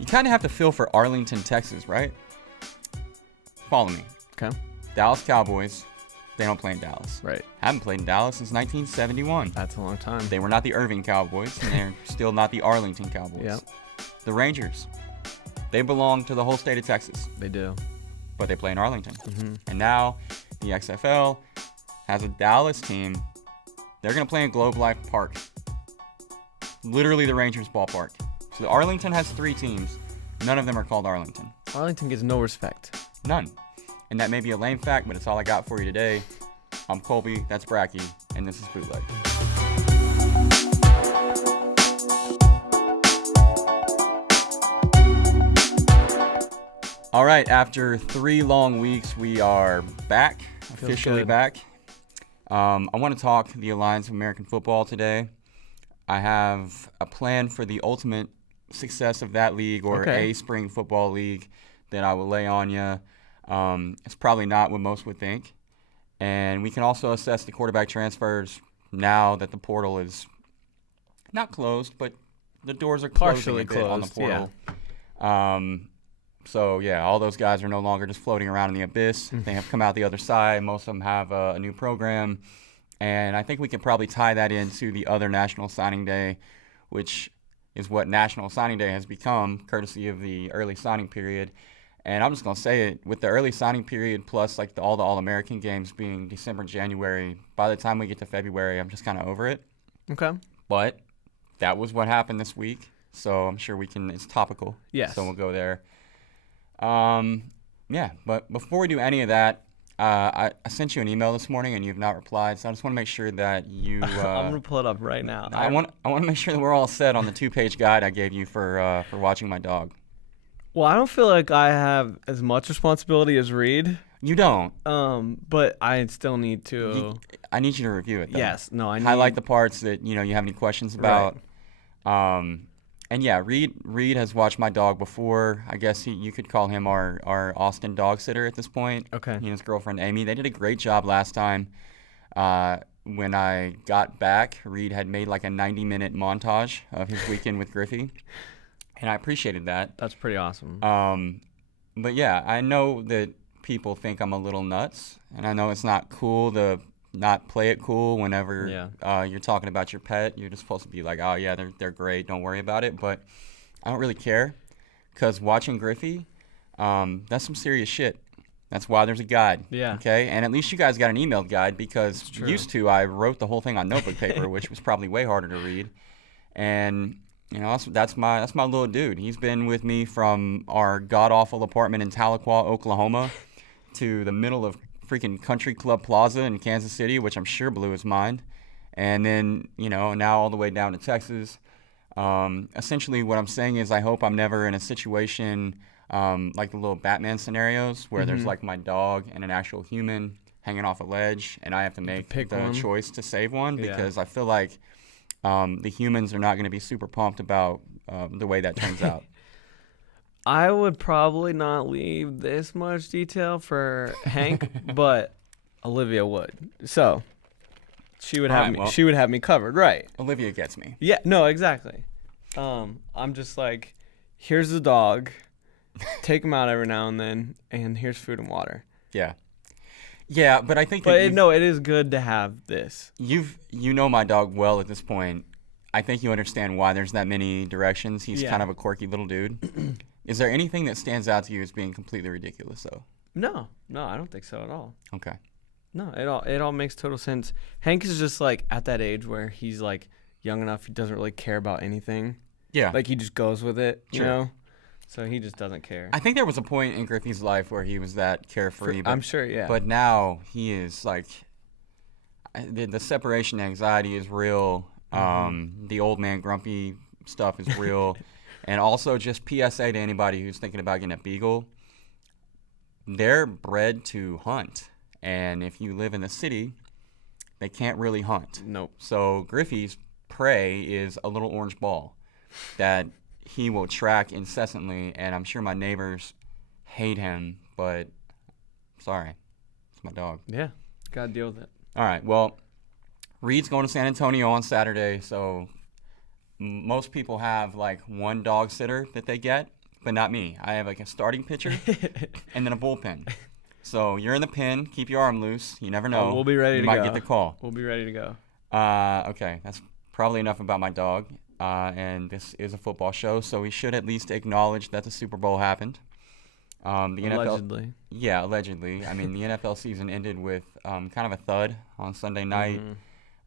You kind of have to feel for Arlington, Texas, right? Follow me. Okay. Dallas Cowboys, they don't play in Dallas. Right. Haven't played in Dallas since 1971. That's a long time. They were not the Irving Cowboys, and they're still not the Arlington Cowboys. Yep. The Rangers, they belong to the whole state of Texas, They do. but they play in Arlington. Mm-hmm. And now the XFL has a Dallas team. They're going to play in Globe Life Park. Literally the Rangers ballpark. So Arlington has 3 teams. None of them are called Arlington. Arlington gets no respect. None. And that may be a lame fact, but it's all I got for you today. I'm Colby, that's Bracky, and this is Bootleg. All right, after 3 long weeks, we are back, officially back. I want to talk the Alliance of American Football today. I have a plan for the ultimate success of that league, or a spring football league, that I will lay on you. It's probably not what most would think. And we can also assess the quarterback transfers now that the portal is not closed, but the doors are Partially closing a bit on the closed, portal. So, yeah, all those guys are no longer just floating around in the abyss. They have come out the other side. Most of them have a new program. And I think we can probably tie that into the other National Signing Day, which is what National Signing Day has become, courtesy of the early signing period. And I'm just going to say it, with the early signing period plus like all the All-American games being December, January, by the time we get to February, I'm just kind of over it. Okay. But that was what happened this week, so I'm sure it's topical. Yes. So we'll go there. Yeah, but before we do any of that, I sent you an email this morning and you have not replied, so I just want to make sure that you... I'm going to pull it up right now. I want to make sure that we're all set on the 2-page guide I gave you for watching my dog. Well, I don't feel like I have as much responsibility as Reed. You don't. But I still need to. I need you to review it, though. Yes. No, I need. Highlight the parts that you have any questions about. Right. And yeah, Reed has watched my dog before. I guess you could call him our Austin dog sitter at this point. Okay. He and his girlfriend Amy. They did a great job last time. When I got back, Reed had made like a 90-minute montage of his weekend with Griffey. And I appreciated that. That's pretty awesome. But yeah, I know that people think I'm a little nuts, and I know it's not cool to not play it cool whenever you're talking about your pet. You're just supposed to be like, oh yeah, they're great, don't worry about it. But I don't really care, because watching Griffey, that's some serious shit. That's why there's a guide. Yeah. Okay, and at least you guys got an emailed guide, because used to I wrote the whole thing on notebook paper, which was probably way harder to read, and. That's my little dude. He's been with me from our god-awful apartment in Tahlequah, Oklahoma, to the middle of freaking Country Club Plaza in Kansas City, which I'm sure blew his mind. And then, now all the way down to Texas. Essentially what I'm saying is I hope I'm never in a situation like the little Batman scenarios where there's like my dog and an actual human hanging off a ledge, and I have to make the choice to save one, because I feel like the humans are not going to be super pumped about the way that turns out. I would probably not leave this much detail for Hank, but Olivia would. So she would have me. She would have me covered, right? Olivia gets me. Yeah. No. Exactly. I'm just like, here's the dog. Take him out every now and then, and here's food and water. Yeah. Yeah, but I think... But it is good to have this. You know my dog well at this point. I think you understand why there's that many directions. He's kind of a quirky little dude. Is there anything that stands out to you as being completely ridiculous, though? No, I don't think so at all. Okay. No, it all makes total sense. Hank is just like at that age where he's like young enough, he doesn't really care about anything. Yeah. Like he just goes with it, you know? So he just doesn't care. I think there was a point in Griffey's life where he was that carefree. I'm sure, yeah. But now he is like, the separation anxiety is real. The old man grumpy stuff is real. And also just PSA to anybody who's thinking about getting a beagle. They're bred to hunt. And if you live in the city, they can't really hunt. Nope. So Griffey's prey is a little orange ball that he will track incessantly, and I'm sure my neighbors hate him, but sorry, it's my dog. Yeah, gotta deal with it. All right, well, Reed's going to San Antonio on Saturday, so most people have like one dog sitter that they get but not me. I have like a starting pitcher and then a bullpen. So you're in the pen. Keep your arm loose. You never know. We'll be ready to go. You might get the call. We'll be ready to go. Okay, that's probably enough about my dog. And this is a football show, so we should at least acknowledge that the Super Bowl happened. Allegedly. NFL, yeah, allegedly. I mean, the NFL season ended with kind of a thud on Sunday night.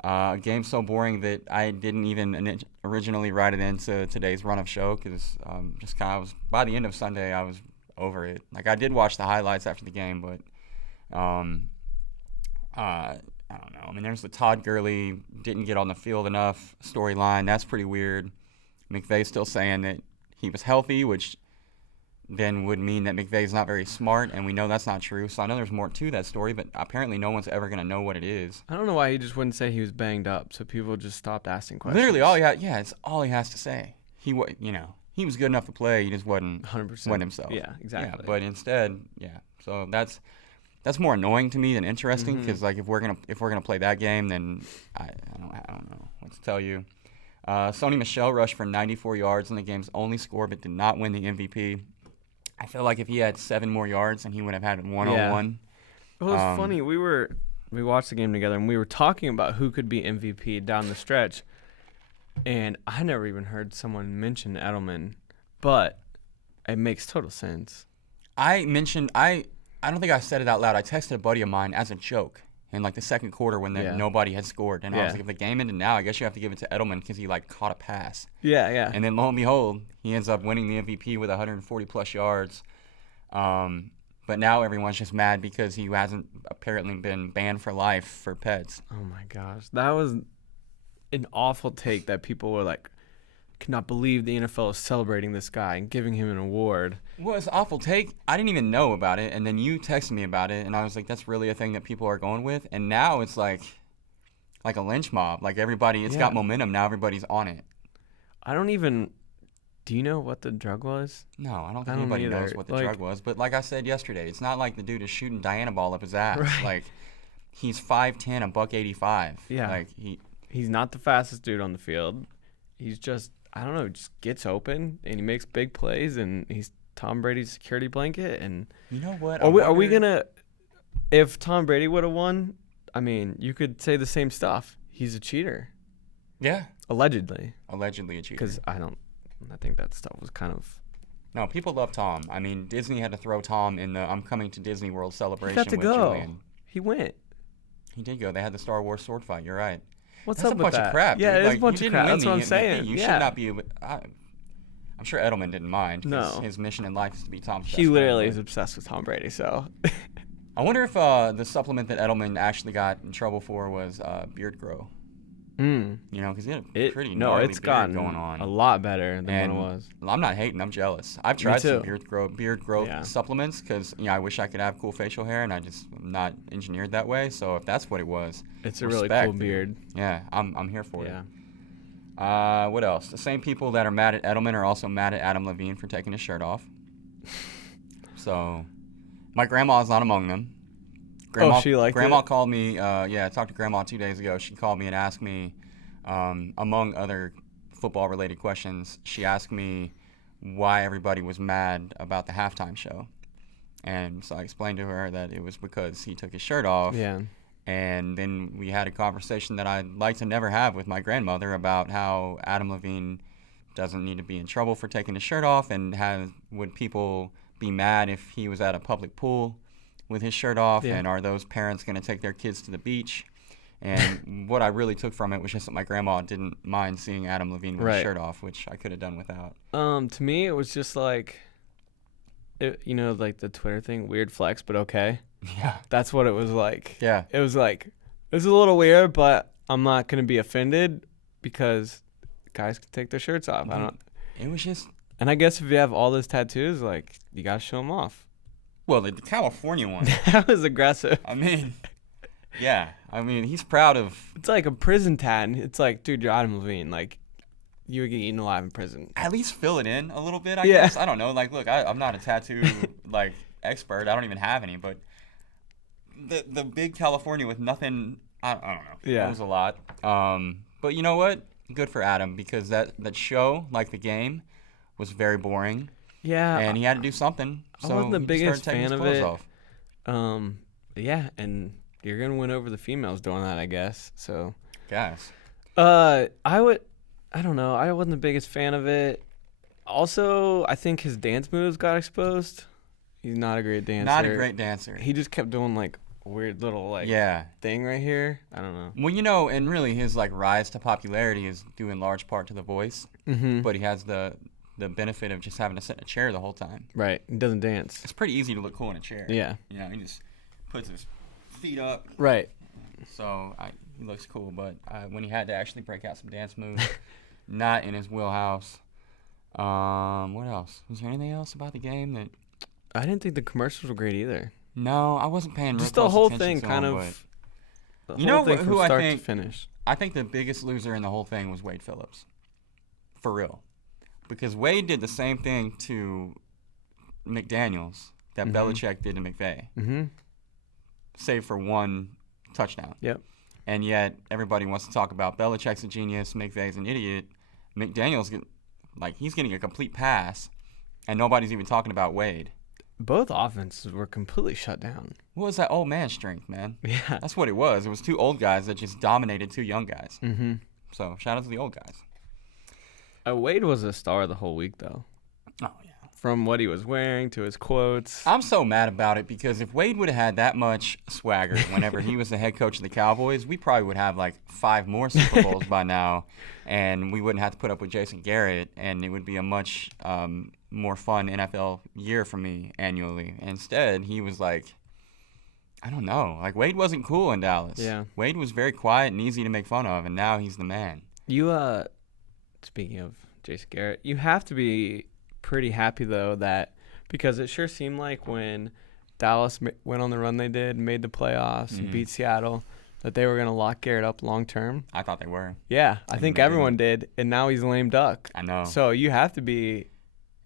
A game so boring that I didn't even originally write it into today's run of show because just kind of was, by the end of Sunday, I was over it. Like, I did watch the highlights after the game, but I don't know. I mean, there's the Todd Gurley didn't get on the field enough storyline. That's pretty weird. McVay's still saying that he was healthy, which then would mean that McVay's not very smart, and we know that's not true. So I know there's more to that story, but apparently no one's ever going to know what it is. I don't know why he just wouldn't say he was banged up, so people just stopped asking questions. Literally, it's all he has to say. He was good enough to play. He just wasn't 100% himself. Yeah, exactly. Yeah, but instead, so that's more annoying to me than interesting because like if we're gonna play that game, then I don't know what to tell you. Sony Michel rushed for 94 yards in the game's only score, but did not win the MVP. I feel like if he had 7 more yards, then he would have had 101. It was funny. We watched the game together, and we were talking about who could be MVP down the stretch. And I never even heard someone mention Edelman, but it makes total sense. I don't think I said it out loud. I texted a buddy of mine as a joke in like the second quarter when nobody had scored. And I was like, if the game ended now, I guess you have to give it to Edelman because he like caught a pass. Yeah. And then lo and behold, he ends up winning the MVP with 140 plus yards. But now everyone's just mad because he hasn't apparently been banned for life for pets. Oh my gosh. That was an awful take that people were like, cannot believe the NFL is celebrating this guy and giving him an award. Well, it's an awful take. I didn't even know about it, and then you texted me about it, and I was like, that's really a thing that people are going with. And now it's like a lynch mob. Like everybody, it's got momentum. Now everybody's on it. Do you know what the drug was? No, I don't think anybody knows what the drug was. But like I said yesterday, it's not like the dude is shooting Diana ball up his ass. Right. Like he's 5'10", $185. Yeah. Like he's not the fastest dude on the field. He's just, I don't know, just gets open and he makes big plays and he's Tom Brady's security blanket. And you know what? Are we gonna? If Tom Brady would have won, I mean, you could say the same stuff. He's a cheater. Yeah. Allegedly a cheater. Because I think that stuff was kind of. No, people love Tom. I mean, Disney had to throw Tom in the "I'm coming to Disney World" celebration. He got to with go. Julian. He went. He did go. They had the Star Wars sword fight. You're right. That's up with that? That's a bunch of crap. Yeah, dude. it is a bunch of crap. That's what I'm saying. You should not be. I'm sure Edelman didn't mind. No. His mission in life is to be Tom's best He literally friend. is obsessed with Tom Brady, so. I wonder if the supplement that Edelman actually got in trouble for was beard grow. You know, because he had a pretty gnarly beard going on. A lot better than what it was. I'm not hating. I'm jealous. I've tried some beard growth supplements because I wish I could have cool facial hair, and I'm not engineered that way. So if that's what it was, it's a really cool beard. Yeah, I'm here for it. What else? The same people that are mad at Edelman are also mad at Adam Levine for taking his shirt off. So, my grandma's not among them. She liked Grandma it? called me. I talked to Grandma 2 days ago. She called me and asked me, among other football-related questions, she asked me why everybody was mad about the halftime show. And so I explained to her that it was because he took his shirt off. Yeah. And then we had a conversation that I'd like to never have with my grandmother about how Adam Levine doesn't need to be in trouble for taking his shirt off, and would people be mad if he was at a public pool with his shirt off, and are those parents going to take their kids to the beach? And what I really took from it was just that my grandma didn't mind seeing Adam Levine with his shirt off, which I could have done without. To me, it was just like, like the Twitter thing, weird flex, but okay. Yeah. That's what it was like. Yeah. It was like, it was a little weird, but I'm not going to be offended because guys can take their shirts off. It was just. And I guess if you have all those tattoos, like, you got to show them off. Well, the California one. That was aggressive. I mean, yeah. I mean, he's proud of. It's like a prison tat. It's like, dude, you're Adam Levine. Like, you would get eaten alive in prison. At least fill it in a little bit, I guess. I don't know. Like, look, I'm not a tattoo, expert. I don't even have any. But the big California with nothing, I don't know. Yeah. That was a lot. But you know what? Good for Adam, because that show, like the game, was very boring. Yeah. And he had to do something. So I wasn't the biggest fan of it. Yeah, and you're going to win over the females doing that, I guess. So. Guys. I don't know. I wasn't the biggest fan of it. Also, I think his dance moves got exposed. He's not a great dancer. Not a great dancer. He just kept doing like a weird little thing right here. I don't know. Well, and really his like rise to popularity is due in large part to the voice. Mm-hmm. But he has the benefit of just having to sit in a chair the whole time. Right. He doesn't dance. It's pretty easy to look cool in a chair. Yeah. He just puts his feet up. Right. So he looks cool, but when he had to actually break out some dance moves, not in his wheelhouse. What else? Was there anything else about the game that? I didn't think the commercials were great either. No, I wasn't paying. Just the whole thing, kind of. You know who I think? To finish. I think the biggest loser in the whole thing was Wade Phillips, for real, because Wade did the same thing to McDaniels that Belichick did to McVay, save for one touchdown. Yep. And yet everybody wants to talk about Belichick's a genius, McVay's an idiot. McDaniels he's getting a complete pass, and nobody's even talking about Wade. Both offenses were completely shut down. What was that old man strength, man? Yeah. That's what it was. It was two old guys that just dominated two young guys. Mm-hmm. So shout out to the old guys. Wade was a star the whole week, though. Oh, yeah. From what he was wearing to his quotes. I'm so mad about it because if Wade would have had that much swagger whenever he was the head coach of the Cowboys, we probably would have like 5 more Super Bowls by now, and we wouldn't have to put up with Jason Garrett, and it would be a much more fun NFL year for me annually. Instead, he was like, I don't know. Like, Wade wasn't cool in Dallas. Yeah. Wade was very quiet and easy to make fun of, and now he's the man. Speaking of Jason Garrett, you have to be pretty happy, though, because it sure seemed like when Dallas went on the run they did, made the playoffs, and beat Seattle, that they were going to lock Garrett up long term. I thought they were. Yeah, I think everyone did, and now he's lame duck. I know. So you have to be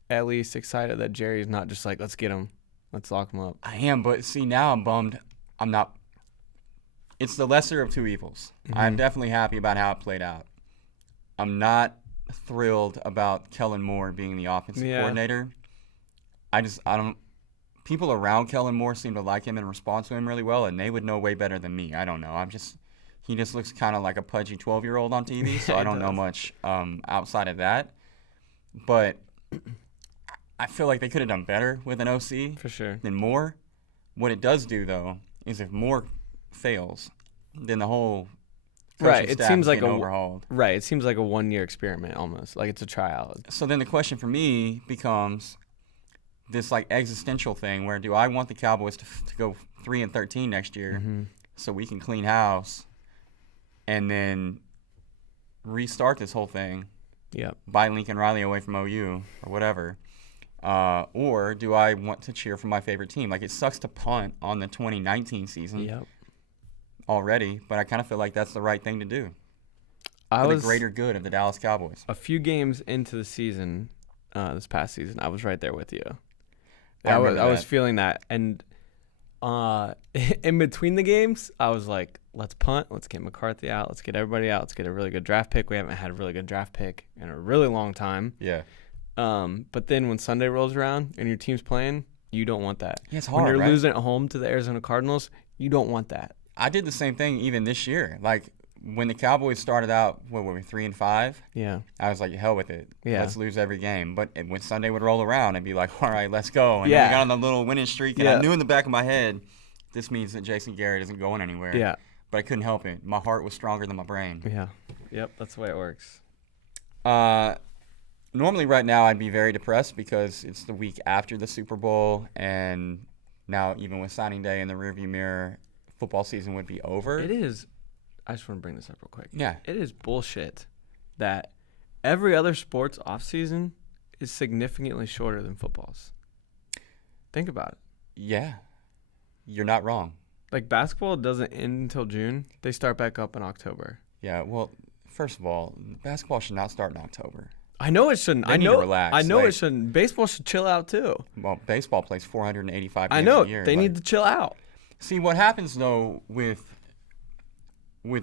at least excited that Jerry's not just like, let's get him. Let's lock him up. I am, but see, now I'm bummed. I'm not. It's the lesser of two evils. I'm definitely happy about how it played out. I'm not thrilled about Kellen Moore being the offensive coordinator. I don't. People around Kellen Moore seem to like him and respond to him really well, and they would know way better than me. I don't know. He just looks kind of like a pudgy 12-year-old on TV, so I don't know much outside of that. But I feel like they could have done better with an OC for sure than Moore. What it does do, though, is if Moore fails, then the whole it seems like overhauled. Right, it seems like a 1-year experiment almost, like it's a tryout. So then the question for me becomes this like existential thing: where do I want the Cowboys to go 3-13 next year, so we can clean house, and then restart this whole thing? Yep. Buy Lincoln Riley away from OU or whatever. Or do I want to cheer for my favorite team? Like, it sucks to punt on the 2019 season already, but I kind of feel like that's the right thing to do for the greater good of the Dallas Cowboys. A few games into the season, this past season, I was right there with you. I was feeling that. And in between the games, I was like, let's punt. Let's get McCarthy out. Let's get everybody out. Let's get a really good draft pick. We haven't had a really good draft pick in a really long time. Yeah. But then when Sunday rolls around and your team's playing, you don't want that. Yeah, it's hard, when you're right? losing at home to the Arizona Cardinals, you don't want that. I did the same thing even this year. Like, when the Cowboys started out, what were we, 3-5? Yeah. I was like, hell with it. Yeah. Let's lose every game. But when Sunday would roll around, I'd be like, all right, let's go. And then we got on the little winning streak, and I knew in the back of my head, this means that Jason Garrett isn't going anywhere. Yeah. But I couldn't help it. My heart was stronger than my brain. Yeah. Yep, that's the way it works. Normally right now I'd be very depressed because it's the week after the Super Bowl, and now even with signing day in the rearview mirror, football season would be over. It is. I just want to bring this up real quick. Yeah. It is bullshit that every other sports offseason is significantly shorter than football's. Think about it. Yeah. You're not wrong. Like, basketball doesn't end until June. They start back up in October. Yeah, well, first of all, basketball should not start in October. I know it shouldn't. They need to relax. I know it shouldn't. Baseball should chill out too. Well, baseball plays 485 games I know. a year. They need to chill out. See, what happens though with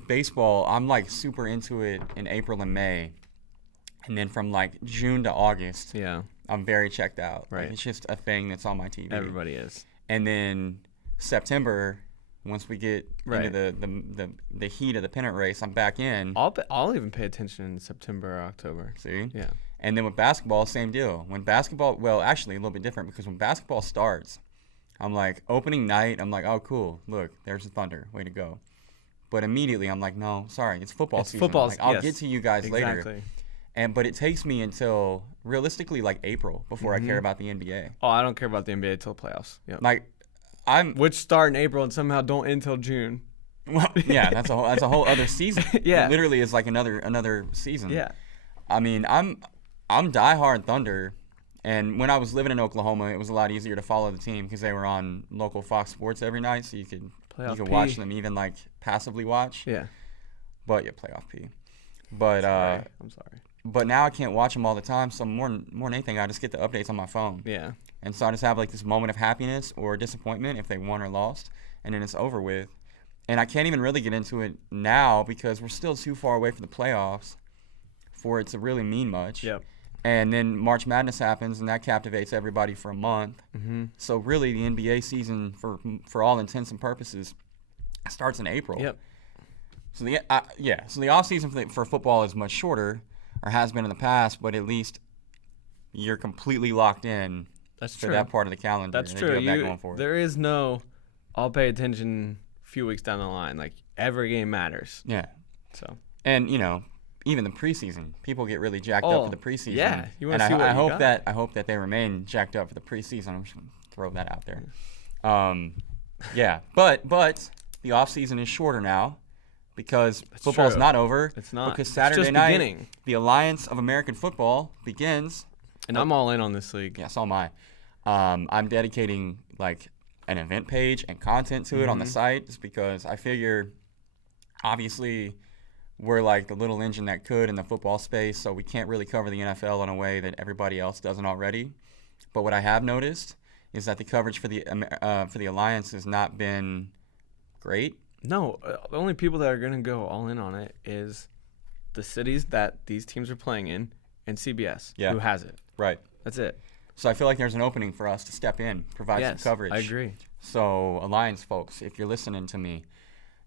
baseball, I'm like super into it in April and May, and then from like June to August, I'm very checked out. Right. Like, it's just a thing that's on my TV. Everybody is. And then September, once we get Right. into the heat of the pennant race, I'm back in. I'll even pay attention in September or October. See? Yeah. And then with basketball, same deal. When basketball, well, actually a little bit different, because when basketball starts, I'm like, opening night, I'm like, oh, cool. Look, there's the Thunder. Way to go. But immediately I'm like, no, sorry, it's football season. Like, I'll get to you guys later. But it takes me until realistically like April before I care about the NBA. Oh, I don't care about the NBA until playoffs. Yep. Like, which start in April and somehow don't end until June. Well, yeah, that's a whole other season. Yeah. It literally is like another season. Yeah. I mean, I'm diehard Thunder. And when I was living in Oklahoma, it was a lot easier to follow the team because they were on local Fox Sports every night, so you could watch them, even like passively watch. Yeah. But yeah, playoff P. But I'm sorry. But now I can't watch them all the time, so more than anything, I just get the updates on my phone. Yeah. And so I just have like this moment of happiness or disappointment if they won or lost, and then it's over with. And I can't even really get into it now because we're still too far away from the playoffs for it to really mean much. Yep. And then March Madness happens, and that captivates everybody for a month. Mm-hmm. So really, the NBA season, for all intents and purposes, starts in April. Yep. So the off season for football is much shorter, or has been in the past, but at least you're completely locked in. That's for true. that part of the calendar. That's true. There is no, I'll pay attention a few weeks down the line. Like, every game matters. Yeah. So. And even the preseason, people get really jacked up for the preseason. Yeah, you want to see what I you got. I hope that they remain jacked up for the preseason. I'm just gonna throw that out there. Yeah, but the off season is shorter now because football's not over. It's not. Because it's Saturday just night, beginning. The Alliance of American Football begins. And I'm all in on this league. Yeah, so am I. I'm dedicating like an event page and content to it on the site just because I figure, obviously, we're like the little engine that could in the football space, so we can't really cover the NFL in a way that everybody else doesn't already. But what I have noticed is that the coverage for the Alliance has not been great. No, the only people that are going to go all in on it is the cities that these teams are playing in and CBS, who has it. Right. That's it. So I feel like there's an opening for us to step in, provide some coverage. I agree. So Alliance folks, if you're listening to me,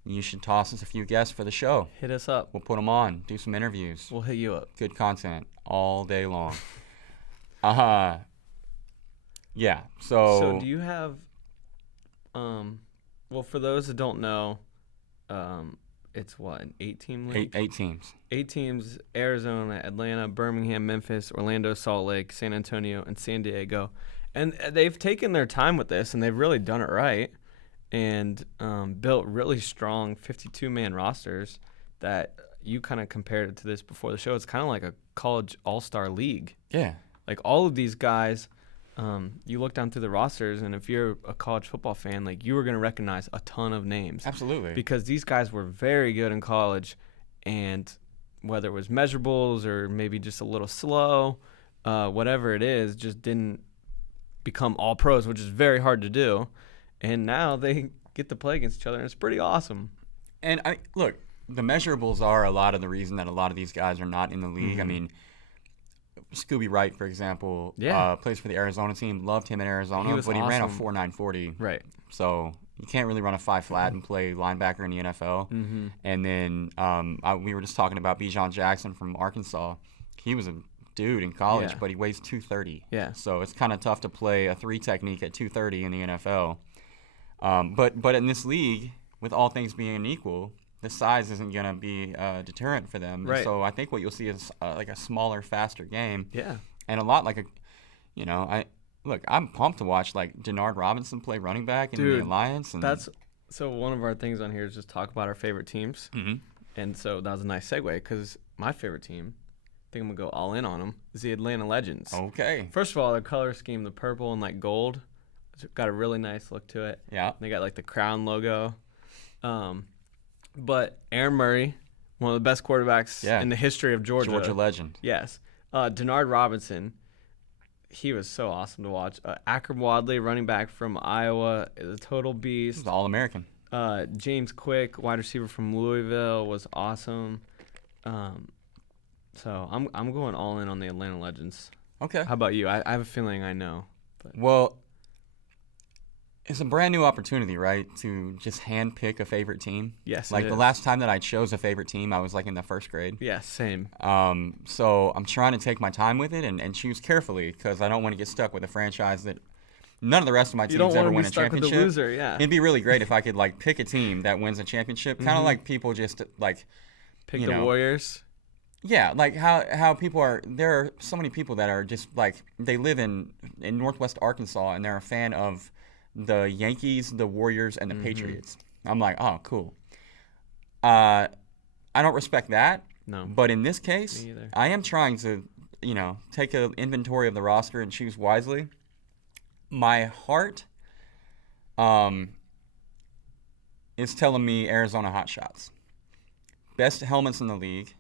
you should toss us a few guests for the show. Hit us up. We'll put them on, do some interviews. We'll hit you up. Good content all day long. Yeah. So do you have well, for those that don't know, it's what, an 8-team league? 8 teams. 8 teams: Arizona, Atlanta, Birmingham, Memphis, Orlando, Salt Lake, San Antonio, and San Diego. And they've taken their time with this, and they've really done it right, and built really strong 52-man rosters that you kind of compared it to this before the show. It's kind of like a college all-star league. Yeah. Like, all of these guys, you look down through the rosters, and if you're a college football fan, like, you were going to recognize a ton of names. Absolutely. Because these guys were very good in college, and whether it was measurables or maybe just a little slow, whatever it is, just didn't become all pros, which is very hard to do. And now they get to play against each other, and it's pretty awesome. And look, the measurables are a lot of the reason that a lot of these guys are not in the league. Mm-hmm. I mean, Scooby Wright, for example, plays for the Arizona team. Loved him in Arizona, but he ran a 4.940. Right. So you can't really run a 5 flat and play linebacker in the NFL. Mm-hmm. And then we were just talking about Bijan Jackson from Arkansas. He was a dude in college, but he weighs 230. Yeah. So it's kind of tough to play a 3 technique at 230 in the NFL. But in this league, with all things being equal, the size isn't going to be a deterrent for them. Right. And so I think what you'll see is like a smaller, faster game. Yeah. And a lot like I'm pumped to watch like Denard Robinson play running back in the Alliance. And so one of our things on here is just talk about our favorite teams. Mm-hmm. And so that was a nice segue because my favorite team, I think I'm going to go all in on them, is the Atlanta Legends. Okay. First of all, their color scheme, the purple and like gold, it's got a really nice look to it. Yeah. They got like the crown logo. But Aaron Murray, one of the best quarterbacks in the history of Georgia. Georgia legend. Yes. Denard Robinson, he was so awesome to watch. Akram Wadley, running back from Iowa, is a total beast. He's All-American. James Quick, wide receiver from Louisville, was awesome. So I'm going all in on the Atlanta Legends. Okay. How about you? I have a feeling I know. But. Well, it's a brand new opportunity, right, to just hand pick a favorite team. Yes, like it the is. last time that I chose a favorite team, I was like in the first grade. Yeah, same. So I'm trying to take my time with it and choose carefully because I don't want to get stuck with a franchise that none of the rest of my teams ever win a championship. With the loser, yeah. It'd be really great if I could like pick a team that wins a championship, kind of like people just like pick the Warriors. Yeah, like how people are. There are so many people that are just like they live in Northwest Arkansas and they're a fan of the Yankees, the Warriors, and the Patriots. I'm like, oh, cool. I don't respect that. No. But in this case, Me either. I am trying to, take an inventory of the roster and choose wisely. My heart is telling me Arizona Hotshots. Best helmets in the league.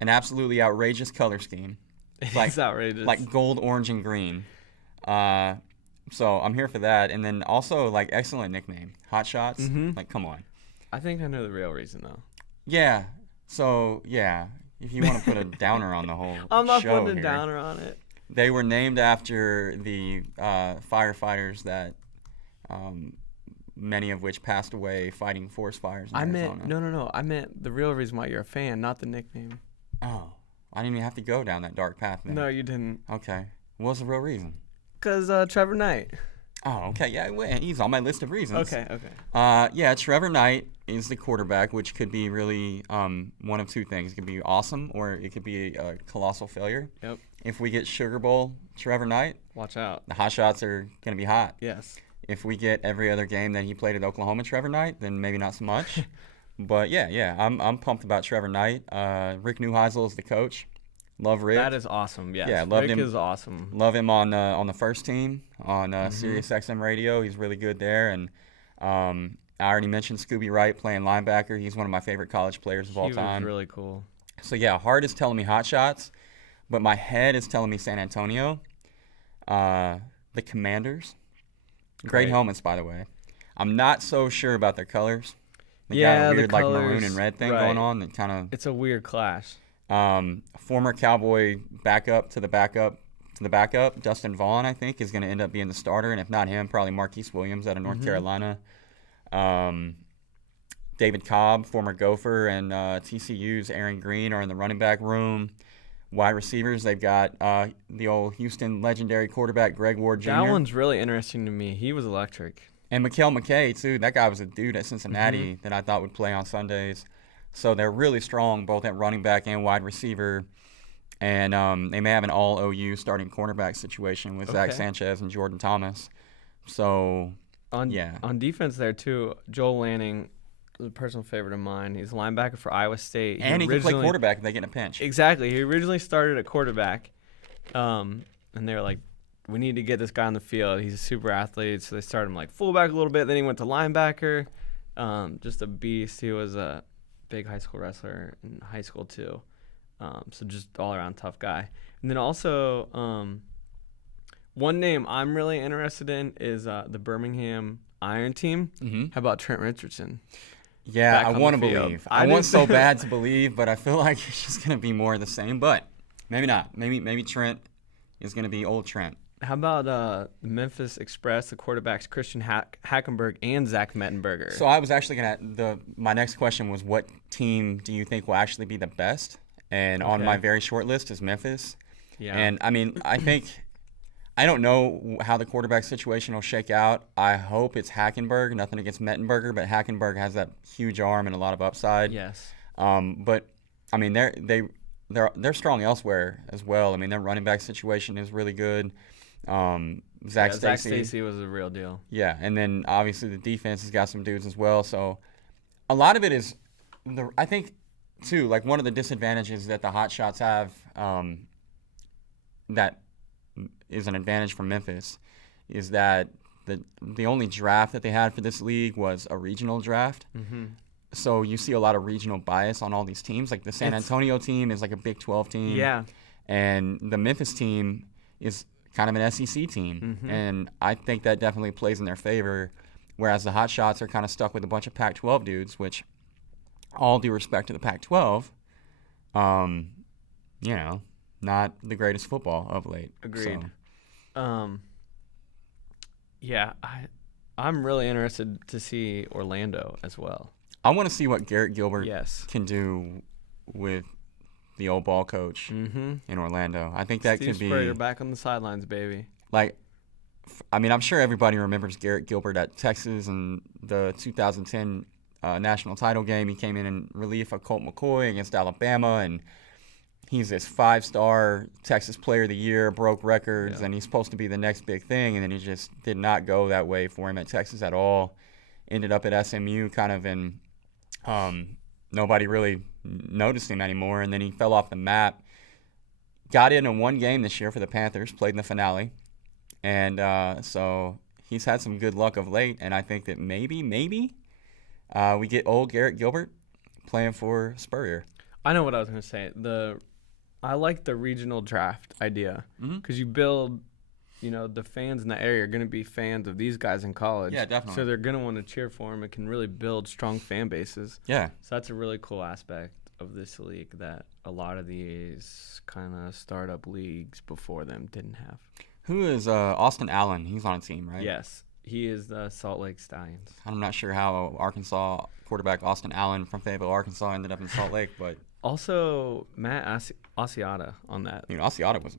An absolutely outrageous color scheme. It's outrageous. Like gold, orange, and green. So I'm here for that. And then also, like, excellent nickname. Hot Shots. Like, come on. I think I know the real reason, though. Yeah. So, yeah. If you want to put a downer on the whole I'm not show putting a here, downer on it. They were named after the firefighters that many of which passed away fighting forest fires in Arizona. No. I meant the real reason why you're a fan, not the nickname. Oh. I didn't even have to go down that dark path then. No, you didn't. Okay. What's the real reason? Because Trevor Knight. Oh, okay. Yeah, he's on my list of reasons. Okay. Yeah, Trevor Knight is the quarterback, which could be really one of two things. It could be awesome or it could be a colossal failure. Yep. If we get Sugar Bowl Trevor Knight, watch out. The hot shots are going to be hot. Yes. If we get every other game that he played at Oklahoma Trevor Knight, then maybe not so much. But yeah, I'm pumped about Trevor Knight. Rick Neuheisel is the coach. Love Rick. That is awesome. Yes. Yeah, loved him. Rick is awesome. Love him on the first team on Sirius XM Radio. He's really good there. And I already mentioned Scooby Wright playing linebacker. He's one of my favorite college players of all time. He was really cool. So yeah, heart is telling me hot shots, but my head is telling me San Antonio. The Commanders. Great helmets, by the way. I'm not so sure about their colors. They got a weird like maroon and red thing going on. That kind of. It's a weird clash. Former Cowboy backup to the backup, Dustin Vaughn, I think, is going to end up being the starter, and if not him, probably Marquise Williams out of North Carolina. David Cobb, former Gopher, and TCU's Aaron Green are in the running back room. Wide receivers, they've got the old Houston legendary quarterback Greg Ward Jr. That one's really interesting to me. He was electric. And Mikael McKay, too. That guy was a dude at Cincinnati that I thought would play on Sundays. So they're really strong both at running back and wide receiver. And they may have an all-OU starting cornerback situation with Zach Sanchez and Jordan Thomas. So, on defense there, too, Joel Lanning, a personal favorite of mine. He's a linebacker for Iowa State. And he can play quarterback if they get in a pinch. Exactly. He originally started at quarterback. And they were like, we need to get this guy on the field. He's a super athlete. So they started him like fullback a little bit. Then he went to linebacker. Just a beast. He was a big high school wrestler in high school too. So just all around tough guy. And then also one name I'm really interested in is the Birmingham Iron Team. How about Trent Richardson? Yeah, I want to believe. I want so bad to believe, but I feel like it's just going to be more of the same. But maybe not. Maybe Trent is going to be old Trent. How about the Memphis Express, the quarterbacks Christian Hackenberg and Zach Mettenberger? So I was actually my next question was, what team do you think will actually be the best? And on my very short list is Memphis. Yeah. And I mean, I don't know how the quarterback situation will shake out. I hope it's Hackenberg. Nothing against Mettenberger, but Hackenberg has that huge arm and a lot of upside. Yes. But I mean, they're strong elsewhere as well. I mean, their running back situation is really good. Zach Stacy was a real deal. Yeah, and then obviously the defense has got some dudes as well. So a lot of it is, I think, too, like one of the disadvantages that the Hot Shots have that is an advantage for Memphis is that the only draft that they had for this league was a regional draft. So you see a lot of regional bias on all these teams. Like the San Antonio team is like a Big 12 team. Yeah. And the Memphis team is kind of an SEC team. And I think that definitely plays in their favor, whereas the Hot Shots are kind of stuck with a bunch of Pac-12 dudes, which, all due respect to the Pac-12, no not the greatest football of late. Agreed. So. Yeah, I'm really interested to see Orlando as well. I want to see what Garrett Gilbert Yes. can do with the old ball coach in Orlando. I think that could be. Spurrier back on the sidelines, baby. Like, I mean, I'm sure everybody remembers Garrett Gilbert at Texas and the 2010 national title game. He came in relief of Colt McCoy against Alabama, and he's this 5-star Texas Player of the Year, broke records, and he's supposed to be the next big thing, and then he just did not go that way for him at Texas at all. Ended up at SMU kind of in nobody really noticed him anymore, and then he fell off the map. Got in one game this year for the Panthers, played in the finale, and so he's had some good luck of late, and I think that maybe we get old Garrett Gilbert playing for Spurrier. I know what I was going to say. I like the regional draft idea because you build, the fans in the area are going to be fans of these guys in college. Yeah, definitely. So they're going to want to cheer for them. It can really build strong fan bases. Yeah. So that's a really cool aspect of this league that a lot of these kind of startup leagues before them didn't have. Who is Austin Allen? He's on a team, right? Yes. He is the Salt Lake Stallions. I'm not sure how Arkansas quarterback Austin Allen from Fayetteville, Arkansas ended up in Salt Lake, but also Matt Asiata on that. Asiata was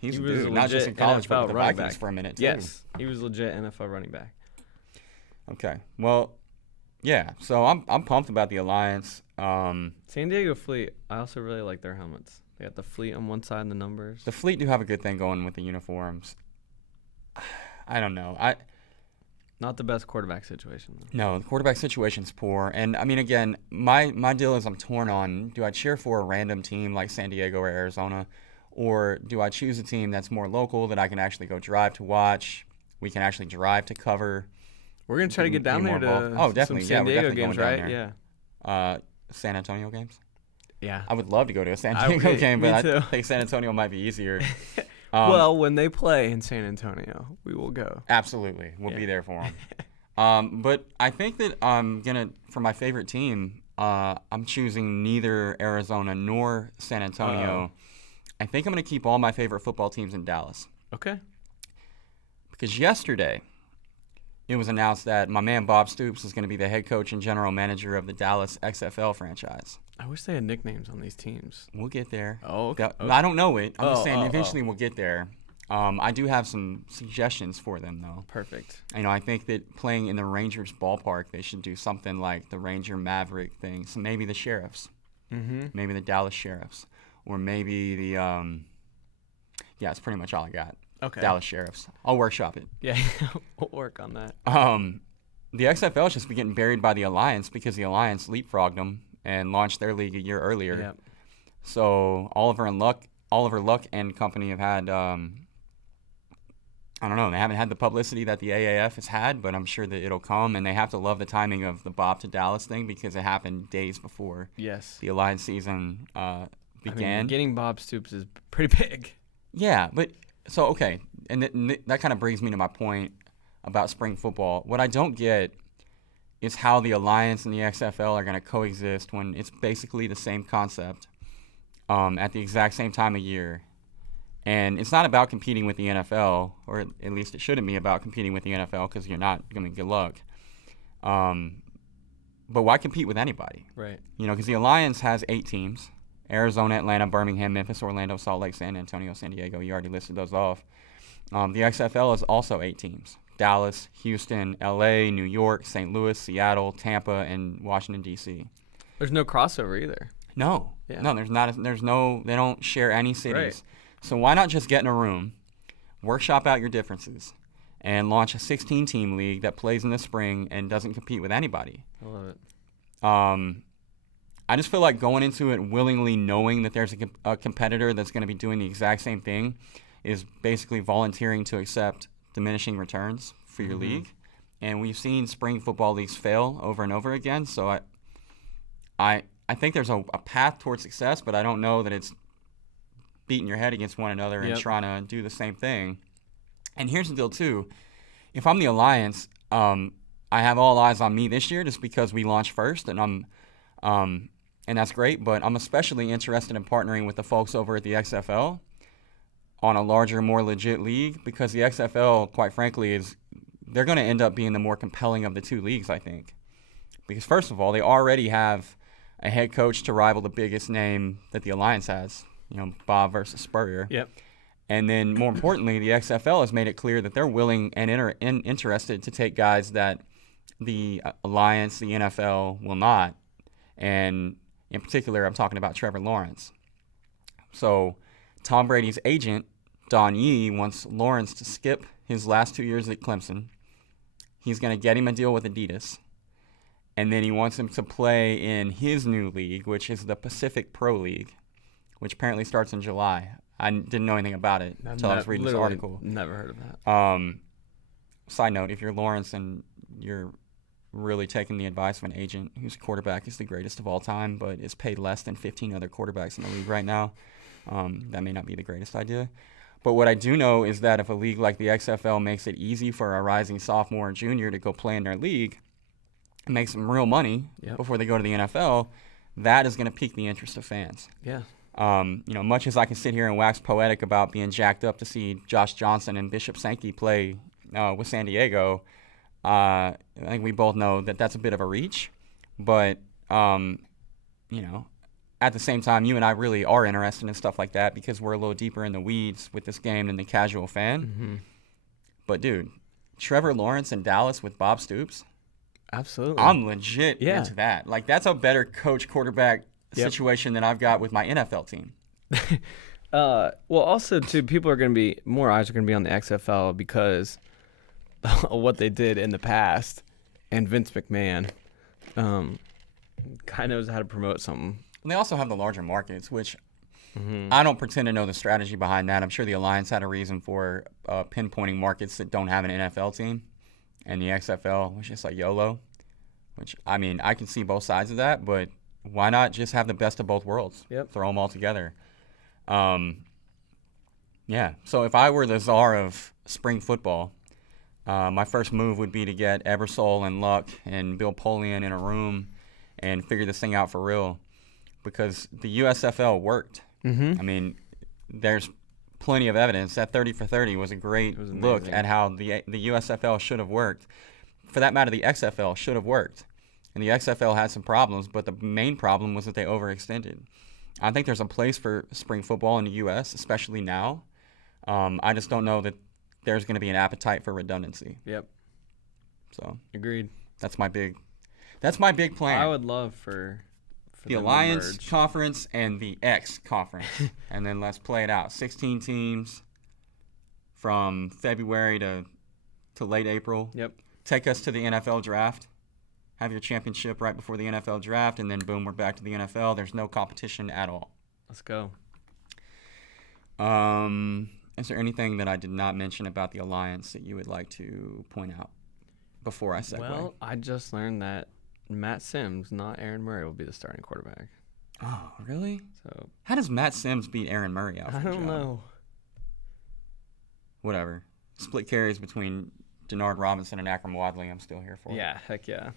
he's a dude, not just in college, but with the Vikings for a minute too. Yes, he was legit NFL running back. Okay, well, yeah. So I'm pumped about the Alliance. San Diego Fleet. I also really like their helmets. They got the Fleet on one side and the numbers. The Fleet do have a good thing going with the uniforms. I don't know. Not the best quarterback situation, though. No, the quarterback situation's poor. And, I mean, again, my deal is I'm torn on, do I cheer for a random team like San Diego or Arizona, or do I choose a team that's more local that I can actually go drive to watch, we can actually drive to cover? We're going to try to get down there to definitely. some San Diego we're definitely games, going right? down there. Yeah. San Antonio games? Yeah. I would love to go to a San Diego game, but I think San Antonio might be easier. Well, when they play in San Antonio, we will go. Absolutely. We'll be there for them. But I think that I'm going to, for my favorite team, I'm choosing neither Arizona nor San Antonio. I think I'm going to keep all my favorite football teams in Dallas. Okay. Because yesterday, it was announced that my man Bob Stoops is going to be the head coach and general manager of the Dallas XFL franchise. I wish they had nicknames on these teams. We'll get there. Oh, okay. I don't know it. I'm just saying eventually we'll get there. I do have some suggestions for them, though. Perfect. I think that playing in the Rangers ballpark, they should do something like the Ranger Maverick thing. So maybe the Sheriffs. Maybe the Dallas Sheriffs. Or maybe the it's pretty much all I got. Okay. Dallas Sheriffs. I'll workshop it. Yeah, we'll work on that. The XFL should be getting buried by the Alliance because the Alliance leapfrogged them and launched their league a year earlier. Yep. So Oliver Luck and company have had, I don't know, they haven't had the publicity that the AAF has had, but I'm sure that it'll come, and they have to love the timing of the Bob to Dallas thing because it happened days before the Alliance season began. I mean, getting Bob Stoops is pretty big. Yeah, but so, okay, and that kind of brings me to my point about spring football. What I don't get is how the Alliance and the XFL are going to coexist when it's basically the same concept at the exact same time of year. And it's not about competing with the NFL, or at least it shouldn't be about competing with the NFL because you're not going to get luck. But why compete with anybody? Right. Because the Alliance has 8 teams. Arizona, Atlanta, Birmingham, Memphis, Orlando, Salt Lake, San Antonio, San Diego. You already listed those off. The XFL is also 8 teams. Dallas, Houston, L.A., New York, St. Louis, Seattle, Tampa, and Washington, D.C. There's no crossover either. No. Yeah. No, they don't share any cities. Right. So why not just get in a room, workshop out your differences, and launch a 16-team league that plays in the spring and doesn't compete with anybody? I love it. I just feel like going into it willingly knowing that there's a competitor that's going to be doing the exact same thing is basically volunteering to accept diminishing returns for your league. And we've seen spring football leagues fail over and over again. So I think there's a path towards success, but I don't know that it's beating your head against one another and trying to do the same thing. And here's the deal, too. If I'm the Alliance, I have all eyes on me this year just because we launched first, and and that's great, but I'm especially interested in partnering with the folks over at the XFL on a larger, more legit league, because the XFL, quite frankly, they're going to end up being the more compelling of the two leagues, I think. Because first of all, they already have a head coach to rival the biggest name that the Alliance has, Bob versus Spurrier. Yep. And then more importantly, the XFL has made it clear that they're willing and interested to take guys that the Alliance, the NFL will not. And in particular, I'm talking about Trevor Lawrence. So Tom Brady's agent, Don Yee, wants Lawrence to skip his last 2 years at Clemson. He's going to get him a deal with Adidas. And then he wants him to play in his new league, which is the Pacific Pro League, which apparently starts in July. I didn't know anything about it until I was reading this article. Never heard of that. Side note, if you're Lawrence and you're really taking the advice of an agent whose quarterback is the greatest of all time but is paid less than 15 other quarterbacks in the league right now, that may not be the greatest idea. But what I do know is that if a league like the XFL makes it easy for a rising sophomore or junior to go play in their league and make some real money before they go to the NFL, that is going to pique the interest of fans. Yeah. Much as I can sit here and wax poetic about being jacked up to see Josh Johnson and Bishop Sankey play with San Diego, I think we both know that that's a bit of a reach. But, at the same time, you and I really are interested in stuff like that because we're a little deeper in the weeds with this game than the casual fan. Mm-hmm. But, dude, Trevor Lawrence in Dallas with Bob Stoops? Absolutely. I'm legit into that. Like, that's a better coach-quarterback situation than I've got with my NFL team. Well, also, too, more eyes are going to be on the XFL because of what they did in the past. And Vince McMahon kind of knows how to promote something. And they also have the larger markets, which I don't pretend to know the strategy behind that. I'm sure the Alliance had a reason for pinpointing markets that don't have an NFL team. And the XFL was just like YOLO, which, I mean, I can see both sides of that, but why not just have the best of both worlds? Yep. Throw them all together. So if I were the czar of spring football, my first move would be to get Ebersol and Luck and Bill Polian in a room and figure this thing out for real. Because the USFL worked. Mm-hmm. I mean, there's plenty of evidence. That 30 for 30 was a great look at how the USFL should have worked. For that matter, the XFL should have worked. And the XFL had some problems, but the main problem was that they overextended. I think there's a place for spring football in the U.S., especially now. I just don't know that there's going to be an appetite for redundancy. Yep. So agreed. That's my big plan. I would love for the Alliance Conference and the X Conference. And then let's play it out. 16 teams from February to late April. Yep. Take us to the NFL draft. Have your championship right before the NFL draft, and then boom, we're back to the NFL. There's no competition at all. Let's go. Is there anything that I did not mention about the Alliance that you would like to point out before I segue? Well, I just learned that Matt Sims, not Aaron Murray, will be the starting quarterback. Oh, really? So how does Matt Sims beat Aaron Murray out? I don't know. Whatever. Split carries between Denard Robinson and Akram Wadley. I'm still here for. Yeah, heck yeah.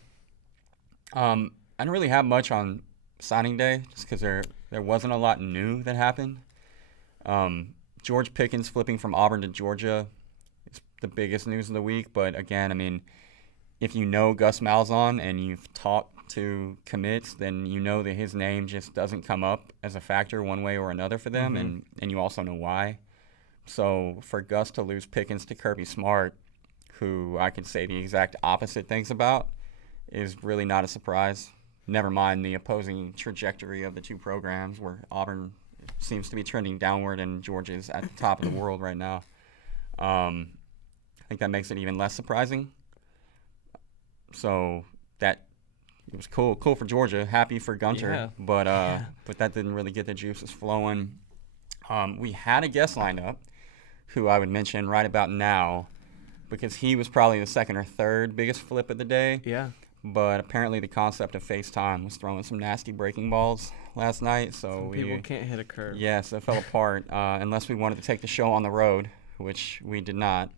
I didn't really have much on signing day just because there wasn't a lot new that happened. George Pickens flipping from Auburn to Georgia is the biggest news of the week. But again, I mean, if you know Gus Malzahn and you've talked to commits, then you know that his name just doesn't come up as a factor one way or another for them, and you also know why. So for Gus to lose Pickens to Kirby Smart, who I could say the exact opposite things about, is really not a surprise. Never mind the opposing trajectory of the two programs, where Auburn seems to be trending downward and Georgia's at the top of the world right now. I think that makes it even less surprising. So it was cool for Georgia, happy for Gunter, but that didn't really get the juices flowing. We had a guest lined up who I would mention right about now because he was probably the second or third biggest flip of the day. Yeah. But apparently the concept of FaceTime was throwing some nasty breaking balls last night. So people can't hit a curve. Yes, it fell apart unless we wanted to take the show on the road, which we did not.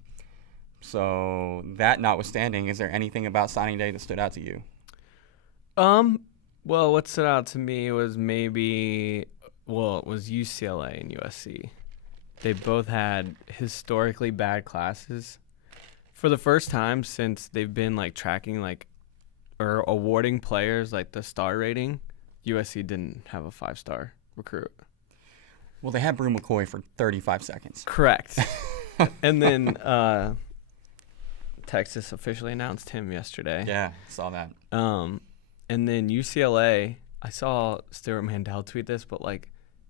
So that notwithstanding, is there anything about signing day that stood out to you? Well, what stood out to me was it was UCLA and USC. They both had historically bad classes. For the first time since they've been like tracking or awarding players like the star rating, USC didn't have a 5-star recruit. Well, they had Brew McCoy for 35 seconds. Correct. And then Texas officially announced him yesterday. Yeah, saw that. And then UCLA, I saw Stuart Mandel tweet this, but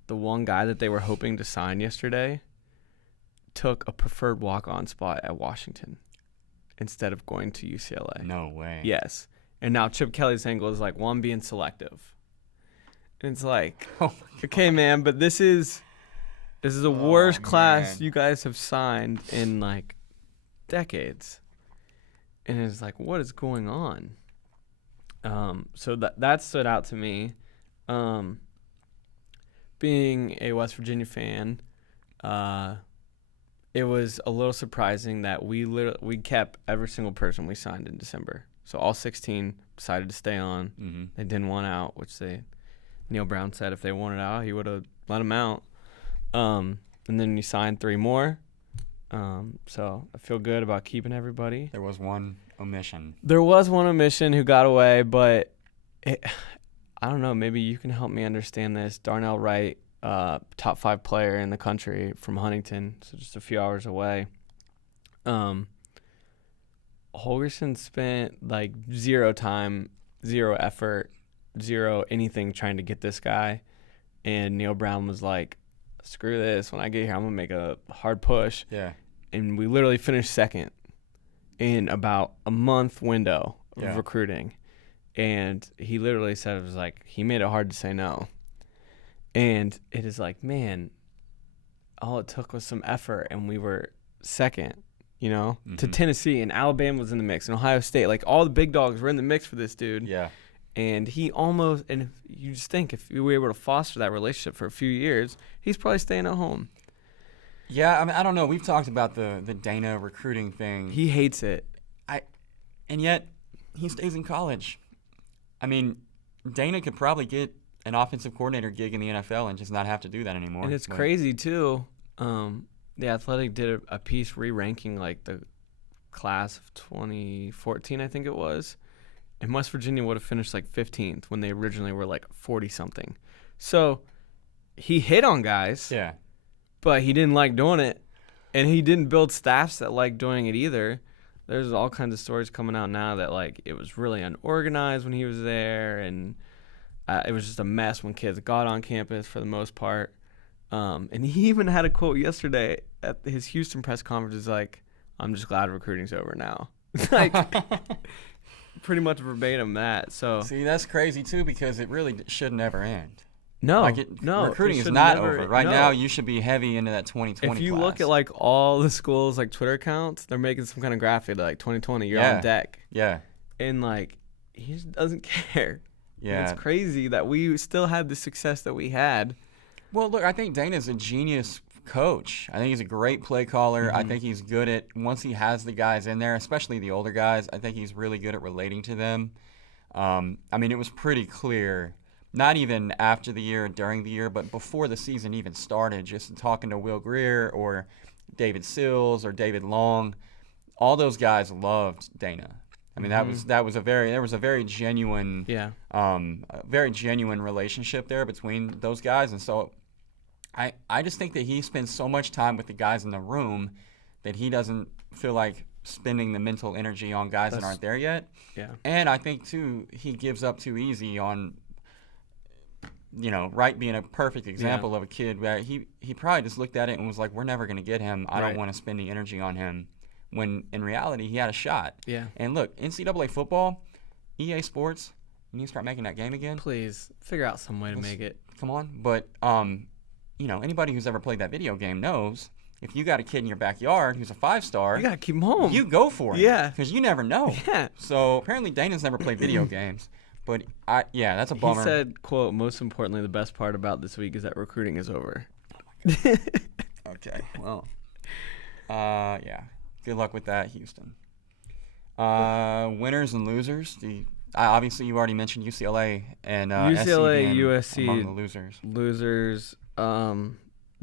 the one guy that they were hoping to sign yesterday took a preferred walk-on spot at Washington instead of going to UCLA. No way. Yes. And now Chip Kelly's angle is I'm being selective. And it's okay, man, but this is the worst class you guys have signed in decades. And it's what is going on? So that stood out to me. Being a West Virginia fan, it was a little surprising that we kept every single person we signed in December. So all 16 decided to stay on. Mm-hmm. They didn't want out, which Neil Brown said if they wanted out, he would have let them out. And then you signed 3 more. So I feel good about keeping everybody. There was one omission. There was one omission who got away, but I don't know. Maybe you can help me understand this. Darnell Wright, top 5 player in the country from Huntington, so just a few hours away. Holgerson spent 0 time, 0 effort, 0 anything trying to get this guy, and Neil Brown was like, screw this. When I get here, I'm going to make a hard push. Yeah. And we literally finished second in about a month window of recruiting. And he literally said it was he made it hard to say no. And it is man, all it took was some effort, and we were second, to Tennessee, and Alabama was in the mix, and Ohio State. All the big dogs were in the mix for this dude. Yeah. And you just think if we were able to foster that relationship for a few years, he's probably staying at home. Yeah, I mean, I don't know. We've talked about the Dana recruiting thing. He hates it. And yet he stays in college. I mean, Dana could probably get an offensive coordinator gig in the NFL and just not have to do that anymore. And it's crazy, too. The Athletic did a piece re-ranking, the class of 2014, I think it was. And West Virginia would have finished 15th when they originally were 40-something. So he hit on guys. Yeah. But he didn't like doing it. And he didn't build staffs that liked doing it either. There's all kinds of stories coming out now that it was really unorganized when he was there, and it was just a mess when kids got on campus for the most part. And he even had a quote yesterday at his Houston press conference, I'm just glad recruiting's over now. Pretty much verbatim that. So see, that's crazy too, because it really should never end. No, recruiting is not over. Right now, you should be heavy into that 2020 If you class. look at all the schools' Twitter accounts, they're making some kind of graphic 2020, you're on deck. Yeah. And he just doesn't care. Yeah. And it's crazy that we still had the success that we had. Well, look, I think Dana's a genius coach. I think he's a great play caller. Mm-hmm. I think he's good at, once he has the guys in there, especially the older guys, I think he's really good at relating to them. I mean, it was pretty clear, not even after the year, during the year, but before the season even started, just talking to Will Greer or David Sills or David Long, all those guys loved Dana. I mean, there was a very genuine, very genuine relationship there between those guys, and so I just think that he spends so much time with the guys in the room that he doesn't feel like spending the mental energy on guys that aren't there yet. Yeah. And I think too he gives up too easy on, Wright being a perfect example of a kid where he probably just looked at it and was like, we're never going to get him. I don't want to spend the energy on him. When in reality, he had a shot. Yeah. And look, NCAA football, EA Sports, you need to start making that game again. Please, figure out some way to make it. Come on. But, anybody who's ever played that video game knows if you got a kid in your backyard who's a 5-star, you got to keep him home. You go for it. Yeah. Because you never know. Yeah. So apparently Dana's never played video games. But, that's a bummer. He said, quote, most importantly, the best part about this week is that recruiting is over. Okay. Well, yeah. Good luck with that, Houston. Winners and losers. The Obviously, you already mentioned UCLA and UCLA, SC being USC among the losers. Losers.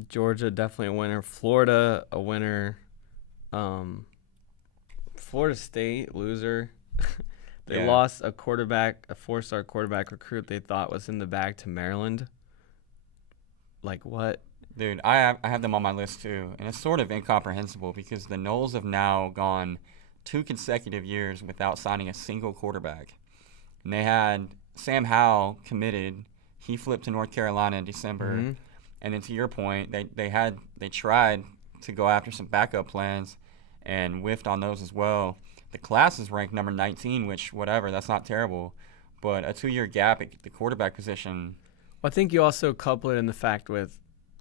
Georgia definitely a winner. Florida a winner. Florida State loser. They lost a quarterback, a 4-star quarterback recruit they thought was in the bag to Maryland. Like what? Dude, I have them on my list too, and it's sort of incomprehensible because the Noles have now gone 2 consecutive years without signing a single quarterback. And they had Sam Howell committed. He flipped to North Carolina in December. Mm-hmm. And then to your point, they tried to go after some backup plans and whiffed on those as well. The class is ranked number 19, which, whatever, that's not terrible. But a 2-year gap at the quarterback position. Well, I think you also couple it in the fact with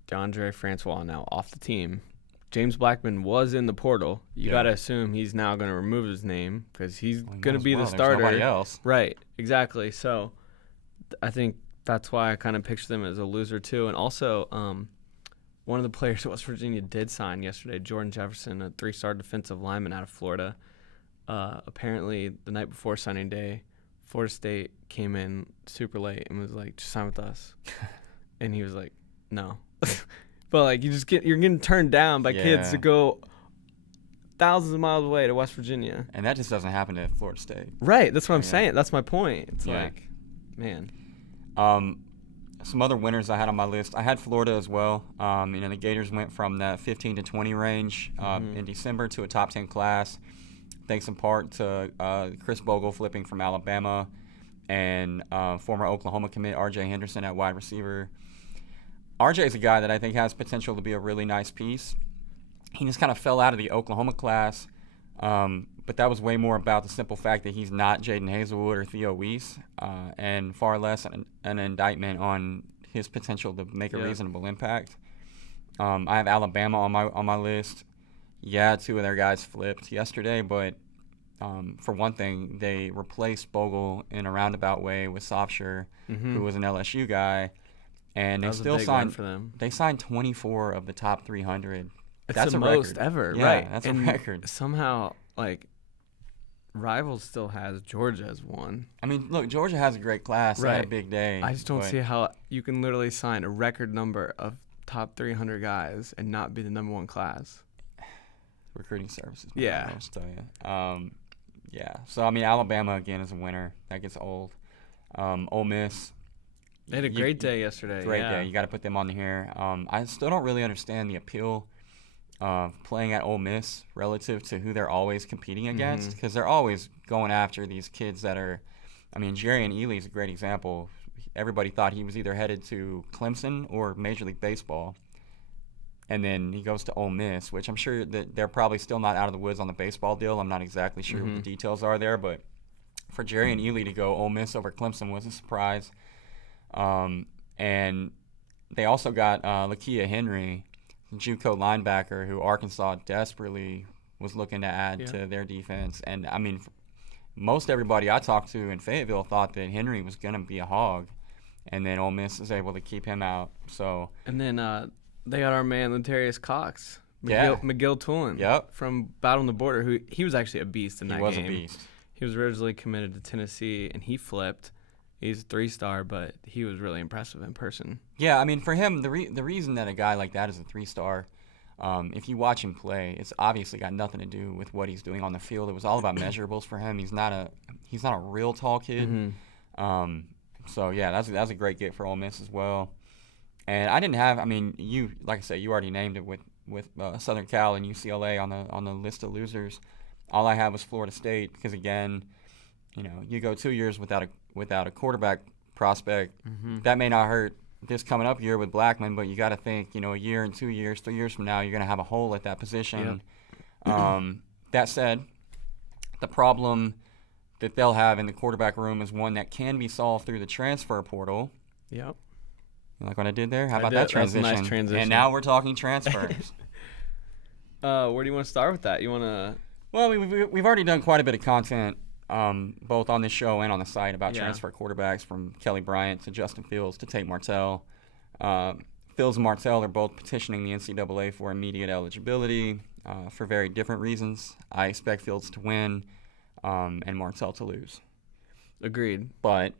DeAndre Francois now off the team. James Blackman was in the portal. You got to assume he's now going to remove his name because he's going to be the starter. There's nobody else. Right, exactly. So I think that's why I kind of picture them as a loser too. And also, one of the players West Virginia did sign yesterday, Jordan Jefferson, a 3-star defensive lineman out of Florida. Apparently, the night before signing day, Florida State came in super late and was like, "Just sign with us," and he was like, "No." But like you're getting turned down by kids to go thousands of miles away to West Virginia. And that just doesn't happen at Florida State. Right. That's what I'm saying. That's my point. It's like, man. Some other winners I had on my list. I had Florida as well. The Gators went from that 15 to 20 range in December to a top 10 class, thanks in part to Chris Bogle flipping from Alabama and former Oklahoma commit R.J. Henderson at wide receiver. R.J. is a guy that I think has potential to be a really nice piece. He just kind of fell out of the Oklahoma class, but that was way more about the simple fact that he's not Jaden Hazelwood or Theo Weiss, and far less an indictment on his potential to make a reasonable impact. I have Alabama on my list. Yeah, 2 of their guys flipped yesterday, but for one thing, they replaced Bogle in a roundabout way with Sofshire, who was an LSU guy. And they still signed for them. They signed 24 of the top 300. That's the most ever, right? That's a record. Somehow, like, Rivals still has Georgia as one. I mean, look, Georgia has a great class. Right. They had a big day. I just don't see how you can literally sign a record number of top 300 guys and not be the number 1 class. Recruiting services. Yeah. I'll tell you. Yeah. So, I mean, Alabama, again, is a winner. That gets old. Ole Miss. They had a great day yesterday. Great day. You got to put them on here. I still don't really understand the appeal of playing at Ole Miss relative to who they're always competing against, because they're always going after these kids that are – I mean, Jerrion Ely is a great example. Everybody thought he was either headed to Clemson or Major League Baseball, and then he goes to Ole Miss, which I'm sure that they're probably still not out of the woods on the baseball deal. I'm not exactly sure what the details are there, but for Jerrion Ely to go Ole Miss over Clemson was a surprise. And they also got Lakia Henry, JUCO linebacker, who Arkansas desperately was looking to add to their defense. And, I mean, most everybody I talked to in Fayetteville thought that Henry was going to be a hog, and then Ole Miss was able to keep him out. So and then they got our man Latarius Cox, McGill Tulin from Battle on the Border, who he was actually a beast in that game. He was a beast. He was originally committed to Tennessee, and he flipped. He's a 3-star, but he was really impressive in person. Yeah, I mean, for him, the reason that a guy like that is a 3-star, if you watch him play, it's obviously got nothing to do with what he's doing on the field. It was all about measurables for him. He's not a real tall kid. So yeah, that's a great get for Ole Miss as well. And I didn't have. I mean, you like I said, you already named it with Southern Cal and UCLA on the list of losers. All I had was Florida State because again, you go 2 years without a quarterback prospect. That may not hurt this coming up year with Blackman, but you got to think, a year and 2 years, 3 years from now, you're going to have a hole at that position. That said, the problem that they'll have in the quarterback room is one that can be solved through the transfer portal. Yep. You like what I did there? How about that transition? That's a nice transition. And now we're talking transfers. Where do you want to start with that? You want to? Well, we've already done quite a bit of content, both on this show and on the site about transfer quarterbacks, from Kelly Bryant to Justin Fields to Tate Martell. Fields and Martell are both petitioning the NCAA for immediate eligibility for very different reasons. I expect Fields to win and Martell to lose. Agreed. But,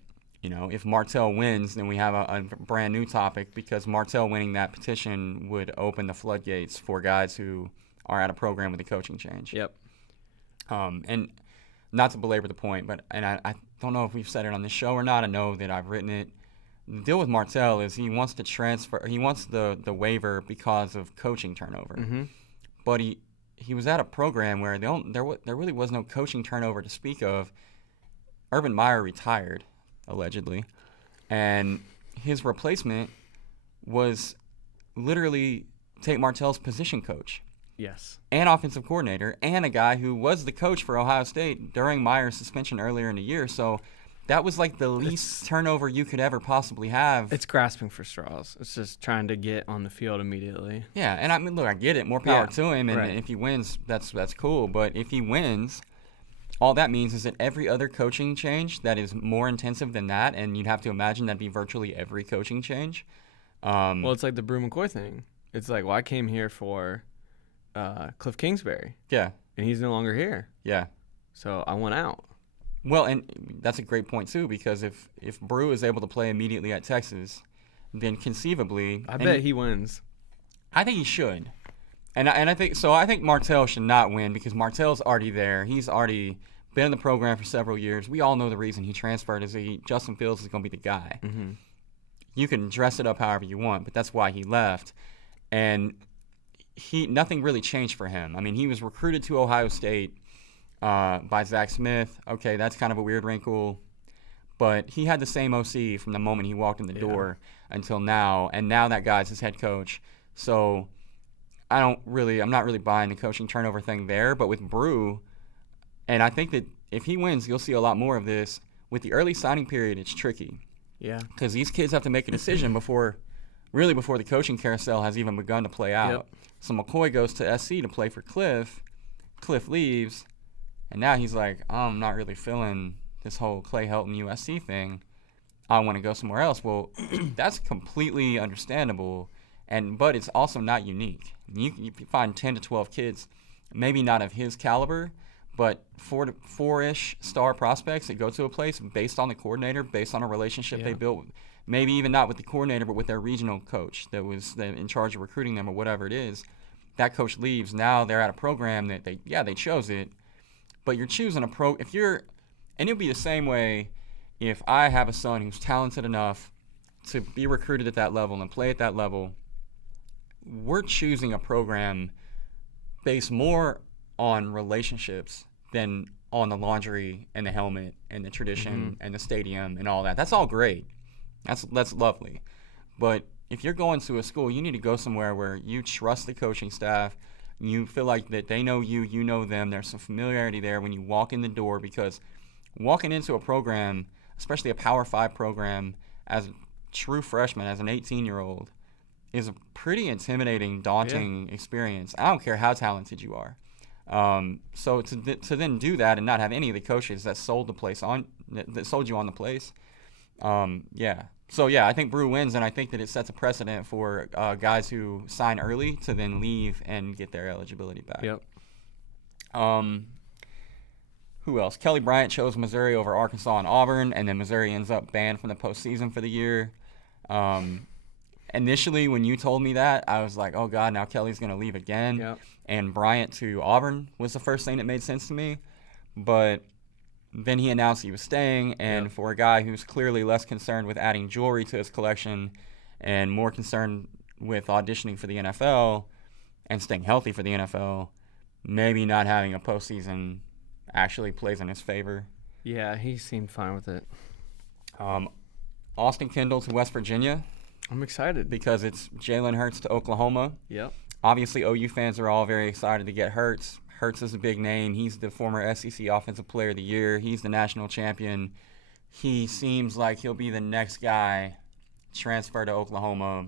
if Martell wins, then we have a brand new topic, because Martell winning that petition would open the floodgates for guys who are at a program with a coaching change. Yep. And not to belabor the point, but I don't know if we've said it on this show or not. I know that I've written it. The deal with Martell is he wants to transfer. He wants the waiver because of coaching turnover. Mm-hmm. But he was at a program where there really was no coaching turnover to speak of. Urban Meyer retired, allegedly, and his replacement was literally Tate Martell's position coach. Yes. And offensive coordinator, and a guy who was the coach for Ohio State during Meyer's suspension earlier in the year. So that was like the least turnover you could ever possibly have. It's grasping for straws. It's just trying to get on the field immediately. Yeah, and I mean, look, I get it. More power to him, and right. if he wins, that's cool. But if he wins, all that means is that every other coaching change that is more intensive than that, and you'd have to imagine that'd be virtually every coaching change. Well, it's like the Brew McCoy thing. It's like, well, I came here for Cliff Kingsbury. Yeah. And he's no longer here. Yeah. So I went out. Well, and that's a great point, too, because if Brew is able to play immediately at Texas, then conceivably... I bet he wins. I think he should. And I think Martell should not win, because Martell's already there. He's already been in the program for several years. We all know the reason he transferred is that Justin Fields is going to be the guy. Mm-hmm. You can dress it up however you want, but that's why he left. And nothing really changed for him. I mean, he was recruited to Ohio State by Zach Smith. Okay, that's kind of a weird wrinkle. But he had the same OC from the moment he walked in the door until now. And now that guy's his head coach. So I'm not really buying the coaching turnover thing there. But with Brew, and I think that if he wins, you'll see a lot more of this. With the early signing period, it's tricky. Yeah. Because these kids have to make a decision before the coaching carousel has even begun to play out. Yep. So McCoy goes to SC to play for Cliff. Cliff leaves. And now he's like, I'm not really feeling this whole Clay Helton USC thing. I want to go somewhere else. Well, that's completely understandable, but it's also not unique. You find 10 to 12 kids, maybe not of his caliber, but four-ish star prospects that go to a place based on the coordinator, based on a relationship they built, maybe even not with the coordinator, but with their regional coach that was in charge of recruiting them or whatever it is. That coach leaves. Now they're at a program that they chose it, but you're choosing and it'll be the same way if I have a son who's talented enough to be recruited at that level and play at that level. We're choosing a program based more on relationships than on the laundry and the helmet and the tradition and the stadium and all that. That's all great. That's lovely. But if you're going to a school, you need to go somewhere where you trust the coaching staff. You feel like that they know you, you know them. There's some familiarity there when you walk in the door, because walking into a program, especially a Power 5 program, as a true freshman, as an 18-year-old, is a pretty intimidating, daunting experience. I don't care how talented you are. So to then do that and not have any of the coaches that sold you on the place, So, I think Brew wins, and I think that it sets a precedent for guys who sign early to then leave and get their eligibility back. Yep. Who else? Kelly Bryant chose Missouri over Arkansas and Auburn, and then Missouri ends up banned from the postseason for the year. Initially, when you told me that, I was like, oh, God, now Kelly's going to leave again. Yep. And Bryant to Auburn was the first thing that made sense to me. But then he announced he was staying, and for a guy who's clearly less concerned with adding jewelry to his collection and more concerned with auditioning for the NFL and staying healthy for the NFL, maybe not having a postseason actually plays in his favor. Yeah, he seemed fine with it. Austin Kendall to West Virginia. I'm excited. Because it's Jalen Hurts to Oklahoma. Yep. Obviously, OU fans are all very excited to get Hurts. Hurts is a big name. He's the former SEC Offensive Player of the Year. He's the national champion. He seems like he'll be the next guy, transfer to Oklahoma,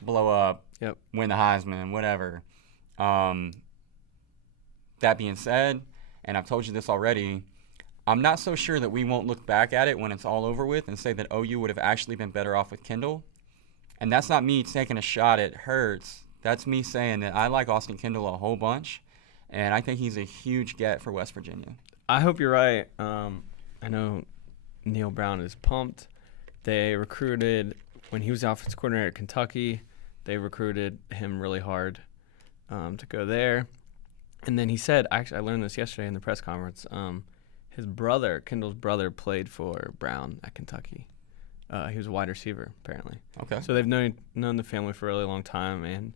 blow up, win the Heisman, whatever. That being said, and I've told you this already, I'm not so sure that we won't look back at it when it's all over with and say that OU would have actually been better off with Kendall. And that's not me taking a shot at Hurts. That's me saying that I like Austin Kendall a whole bunch, and I think he's a huge get for West Virginia. I hope you're right. I know Neil Brown is pumped. They recruited, when he was offensive coordinator at Kentucky, they recruited him really hard to go there. And then he said, actually, I learned this yesterday in the press conference, his brother, Kendall's brother, played for Brown at Kentucky. He was a wide receiver, apparently. Okay. So they've known the family for a really long time. And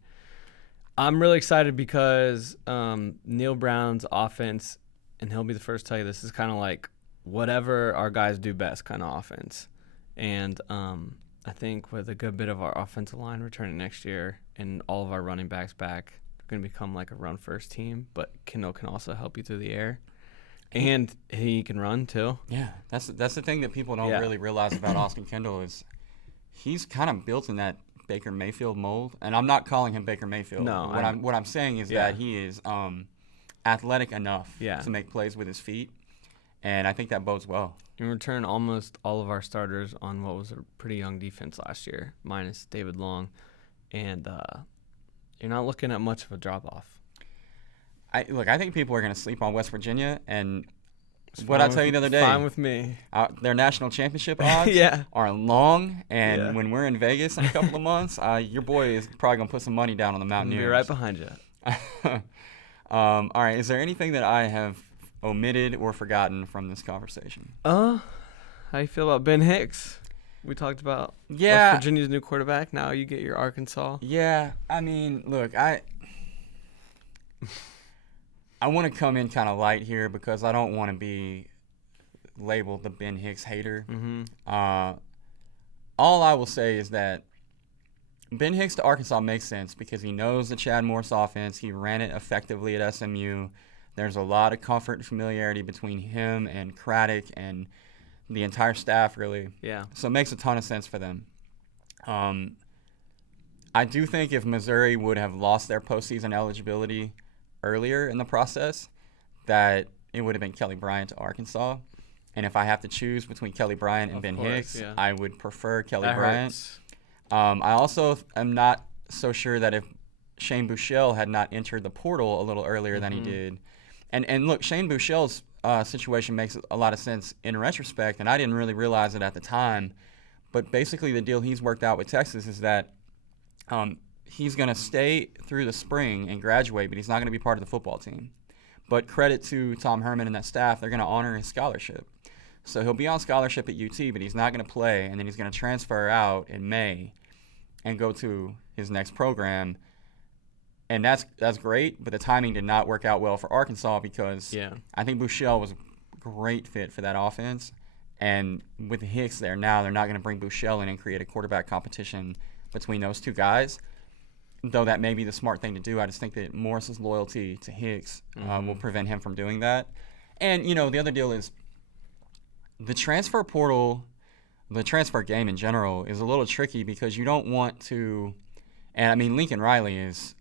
I'm really excited because Neil Brown's offense, and he'll be the first to tell you this, is kind of like whatever our guys do best kind of offense. And I think with a good bit of our offensive line returning next year and all of our running backs back, we're going to become like a run-first team. But Kendall can also help you through the air. And he can run, too. Yeah, that's the thing that people don't really realize about Austin Kendall is he's kind of built in that Baker Mayfield mold. And I'm not calling him Baker Mayfield. No. What I'm saying is that he is athletic enough to make plays with his feet. And I think that bodes well. In return, almost all of our starters on what was a pretty young defense last year, minus David Long. And you're not looking at much of a drop-off. I think people are going to sleep on West Virginia, and what I tell you the other day, fine with me. Their national championship odds are long, and when we're in Vegas in a couple of months, your boy is probably going to put some money down on the Mountaineers. I'll be right behind you. All right, is there anything that I have omitted or forgotten from this conversation? How you feel about Ben Hicks? We talked about West Virginia's new quarterback. Now you get your Arkansas. Yeah, I mean, look, I want to come in kind of light here because I don't want to be labeled the Ben Hicks hater. Mm-hmm. All I will say is that Ben Hicks to Arkansas makes sense because he knows the Chad Morris offense. He ran it effectively at SMU. There's a lot of comfort and familiarity between him and Craddock and the entire staff, really. Yeah. So it makes a ton of sense for them. I do think if Missouri would have lost their postseason eligibility earlier in the process, that it would have been Kelly Bryant to Arkansas. And if I have to choose between Kelly Bryant and Ben Hicks, I would prefer Kelly Bryant. I also am not so sure that if Shane Buechele had not entered the portal a little earlier than he did. And look, Shane Buechele's situation makes a lot of sense in retrospect, and I didn't really realize it at the time. But basically the deal he's worked out with Texas is that he's going to stay through the spring and graduate, but he's not going to be part of the football team. But credit to Tom Herman and that staff, they're going to honor his scholarship. So he'll be on scholarship at UT, but he's not going to play, and then he's going to transfer out in May and go to his next program. And that's great, but the timing did not work out well for Arkansas because I think Buechele was a great fit for that offense. And with Hicks there now, they're not going to bring Buechele in and create a quarterback competition between those two guys. Though that may be the smart thing to do, I just think that Morris's loyalty to Hicks will prevent him from doing that. And, the other deal is the transfer portal, the transfer game in general is a little tricky because you don't want to – and, I mean, Lincoln Riley is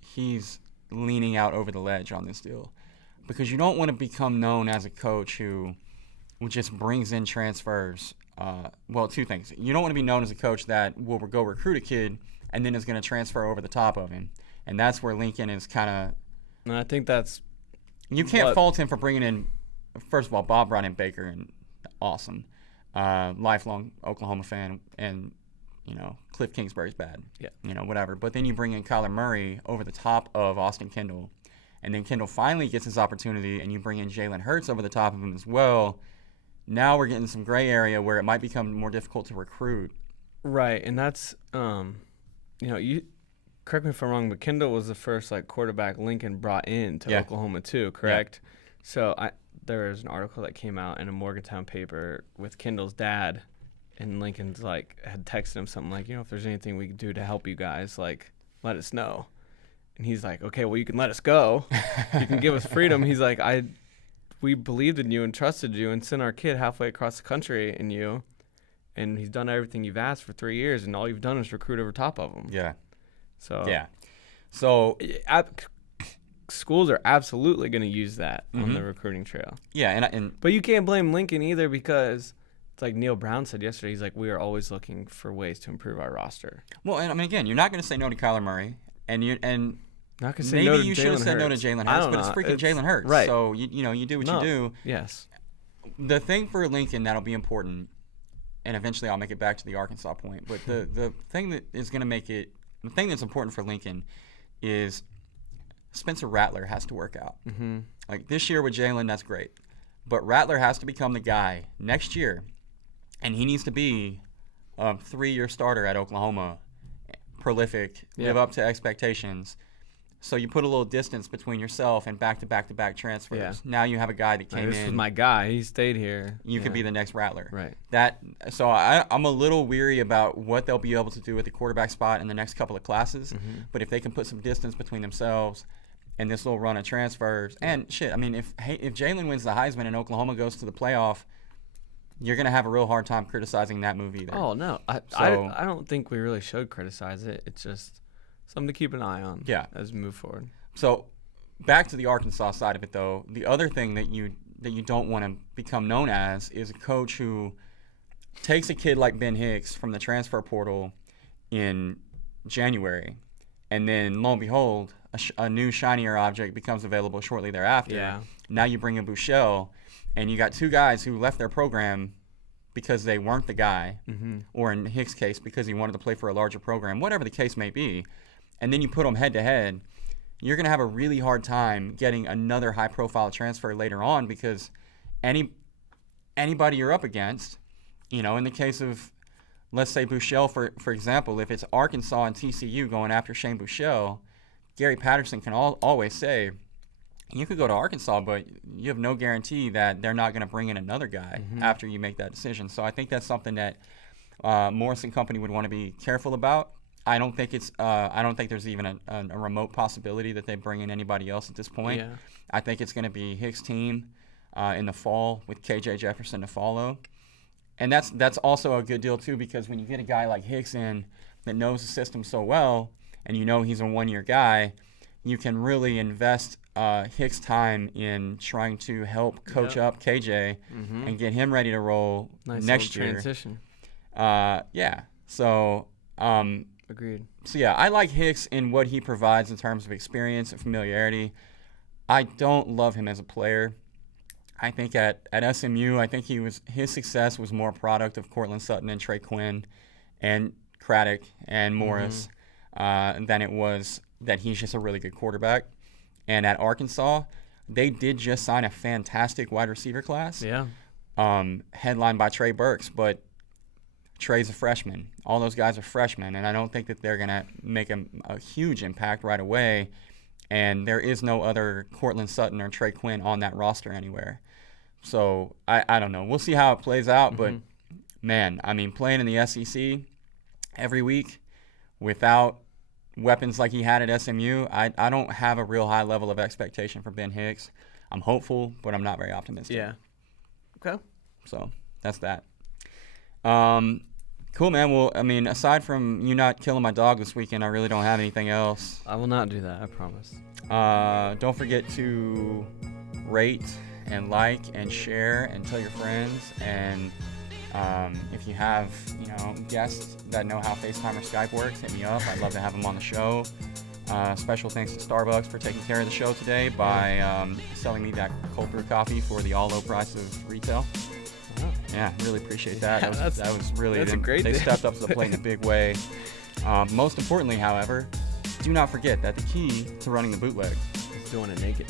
he's leaning out over the ledge on this deal because you don't want to become known as a coach who just brings in transfers. Well, two things. You don't want to be known as a coach that will go recruit a kid – and then is going to transfer over the top of him. And that's where Lincoln is kind of – And I think that's – you can't fault him for bringing in – first of all, Bob brought in Baker, and awesome. Lifelong Oklahoma fan, and, Cliff Kingsbury's bad. Yeah. Whatever. But then you bring in Kyler Murray over the top of Austin Kendall, and then Kendall finally gets his opportunity, and you bring in Jalen Hurts over the top of him as well. Now we're getting some gray area where it might become more difficult to recruit. Right, and that's you correct me if I'm wrong, but Kendall was the first quarterback Lincoln brought in to Oklahoma too, correct? Yeah. So there was an article that came out in a Morgantown paper with Kendall's dad, and Lincoln's had texted him something like, if there's anything we can do to help you guys, let us know. And he's like, okay, well, you can let us go. You can give us freedom. He's like, we believed in you and trusted you and sent our kid halfway across the country in you. And he's done everything you've asked for 3 years, and all you've done is recruit over top of him. Yeah. So schools are absolutely going to use that on the recruiting trail. Yeah, but you can't blame Lincoln either because it's like Neil Brown said yesterday. He's like, we are always looking for ways to improve our roster. Well, and I mean, again, you're not going to say no to Kyler Murray, and not gonna say maybe no to you should have said no to Jalen Hurts, but it's freaking Jalen Hurts. Right. So you do what you do. Yes. the thing for Lincoln that'll be important, and eventually I'll make it back to the Arkansas point, but the thing that is going to make it, the thing that's important for Lincoln is Spencer Rattler has to work out. Mm-hmm. Like this year with Jalen, that's great. But Rattler has to become the guy next year, and he needs to be a 3-year starter at Oklahoma, prolific, live up to expectations. So you put a little distance between yourself and back-to-back-to-back transfers. Yeah. Now you have a guy that came in. This was my guy. He stayed here. You could be the next Rattler. Right. So I'm a little weary about what they'll be able to do at the quarterback spot in the next couple of classes. Mm-hmm. But if they can put some distance between themselves and this little run of transfers, and shit, I mean, if Jalen wins the Heisman and Oklahoma goes to the playoff, you're gonna have a real hard time criticizing that move either. Oh no, I don't think we really should criticize it. It's just something to keep an eye on. Yeah. As we move forward. So back to the Arkansas side of it, though, the other thing that you don't want to become known as is a coach who takes a kid like Ben Hicks from the transfer portal in January, and then lo and behold, a new shinier object becomes available shortly thereafter. Yeah. Now you bring in Buechele, and you got two guys who left their program because they weren't the guy, or in Hicks' case, because he wanted to play for a larger program, whatever the case may be, and then you put them head-to-head, you're going to have a really hard time getting another high-profile transfer later on because anybody you're up against, you know, in the case of, let's say Buechele, for example, if it's Arkansas and TCU going after Shane Buechele, Gary Patterson can always say, you could go to Arkansas, but you have no guarantee that they're not going to bring in another guy after you make that decision. So I think that's something that Morris and company would want to be careful about. I don't think there's even a remote possibility that they bring in anybody else at this point. Yeah. I think it's going to be Hicks' team in the fall with KJ Jefferson to follow. And that's also a good deal too, because when you get a guy like Hicks in that knows the system so well, and you know he's a one-year guy, you can really invest Hicks' time in trying to help coach up KJ and get him ready to roll next year. Transition. Yeah. So. Agreed. So yeah, I like Hicks in what he provides in terms of experience and familiarity. I don't love him as a player. I think at SMU, I think his success was more a product of Cortland Sutton and Trey Quinn and Craddock and Morris than it was that he's just a really good quarterback. And at Arkansas, they did just sign a fantastic wide receiver class. Yeah. Headlined by Trey Burks, but Trey's a freshman. All those guys are freshmen, and I don't think that they're going to make a huge impact right away. And there is no other Cortland Sutton or Trey Quinn on that roster anywhere. So I don't know. We'll see how it plays out. But, man, I mean, playing in the SEC every week without weapons like he had at SMU, I don't have a real high level of expectation for Ben Hicks. I'm hopeful, but I'm not very optimistic. Yeah. Okay. So that's that. Cool, man. Well, I mean, aside from you not killing my dog this weekend, I really don't have anything else. I will not do that, I promise. Don't forget to rate and like and share and tell your friends. And if you have, guests that know how FaceTime or Skype works, hit me up. I'd love to have them on the show. Special thanks to Starbucks for taking care of the show today by selling me that cold brew coffee for the all low price of retail. Yeah, really appreciate that. That was really they stepped up to the plate in a big way. Most importantly, however, do not forget that the key to running the bootleg is doing it naked.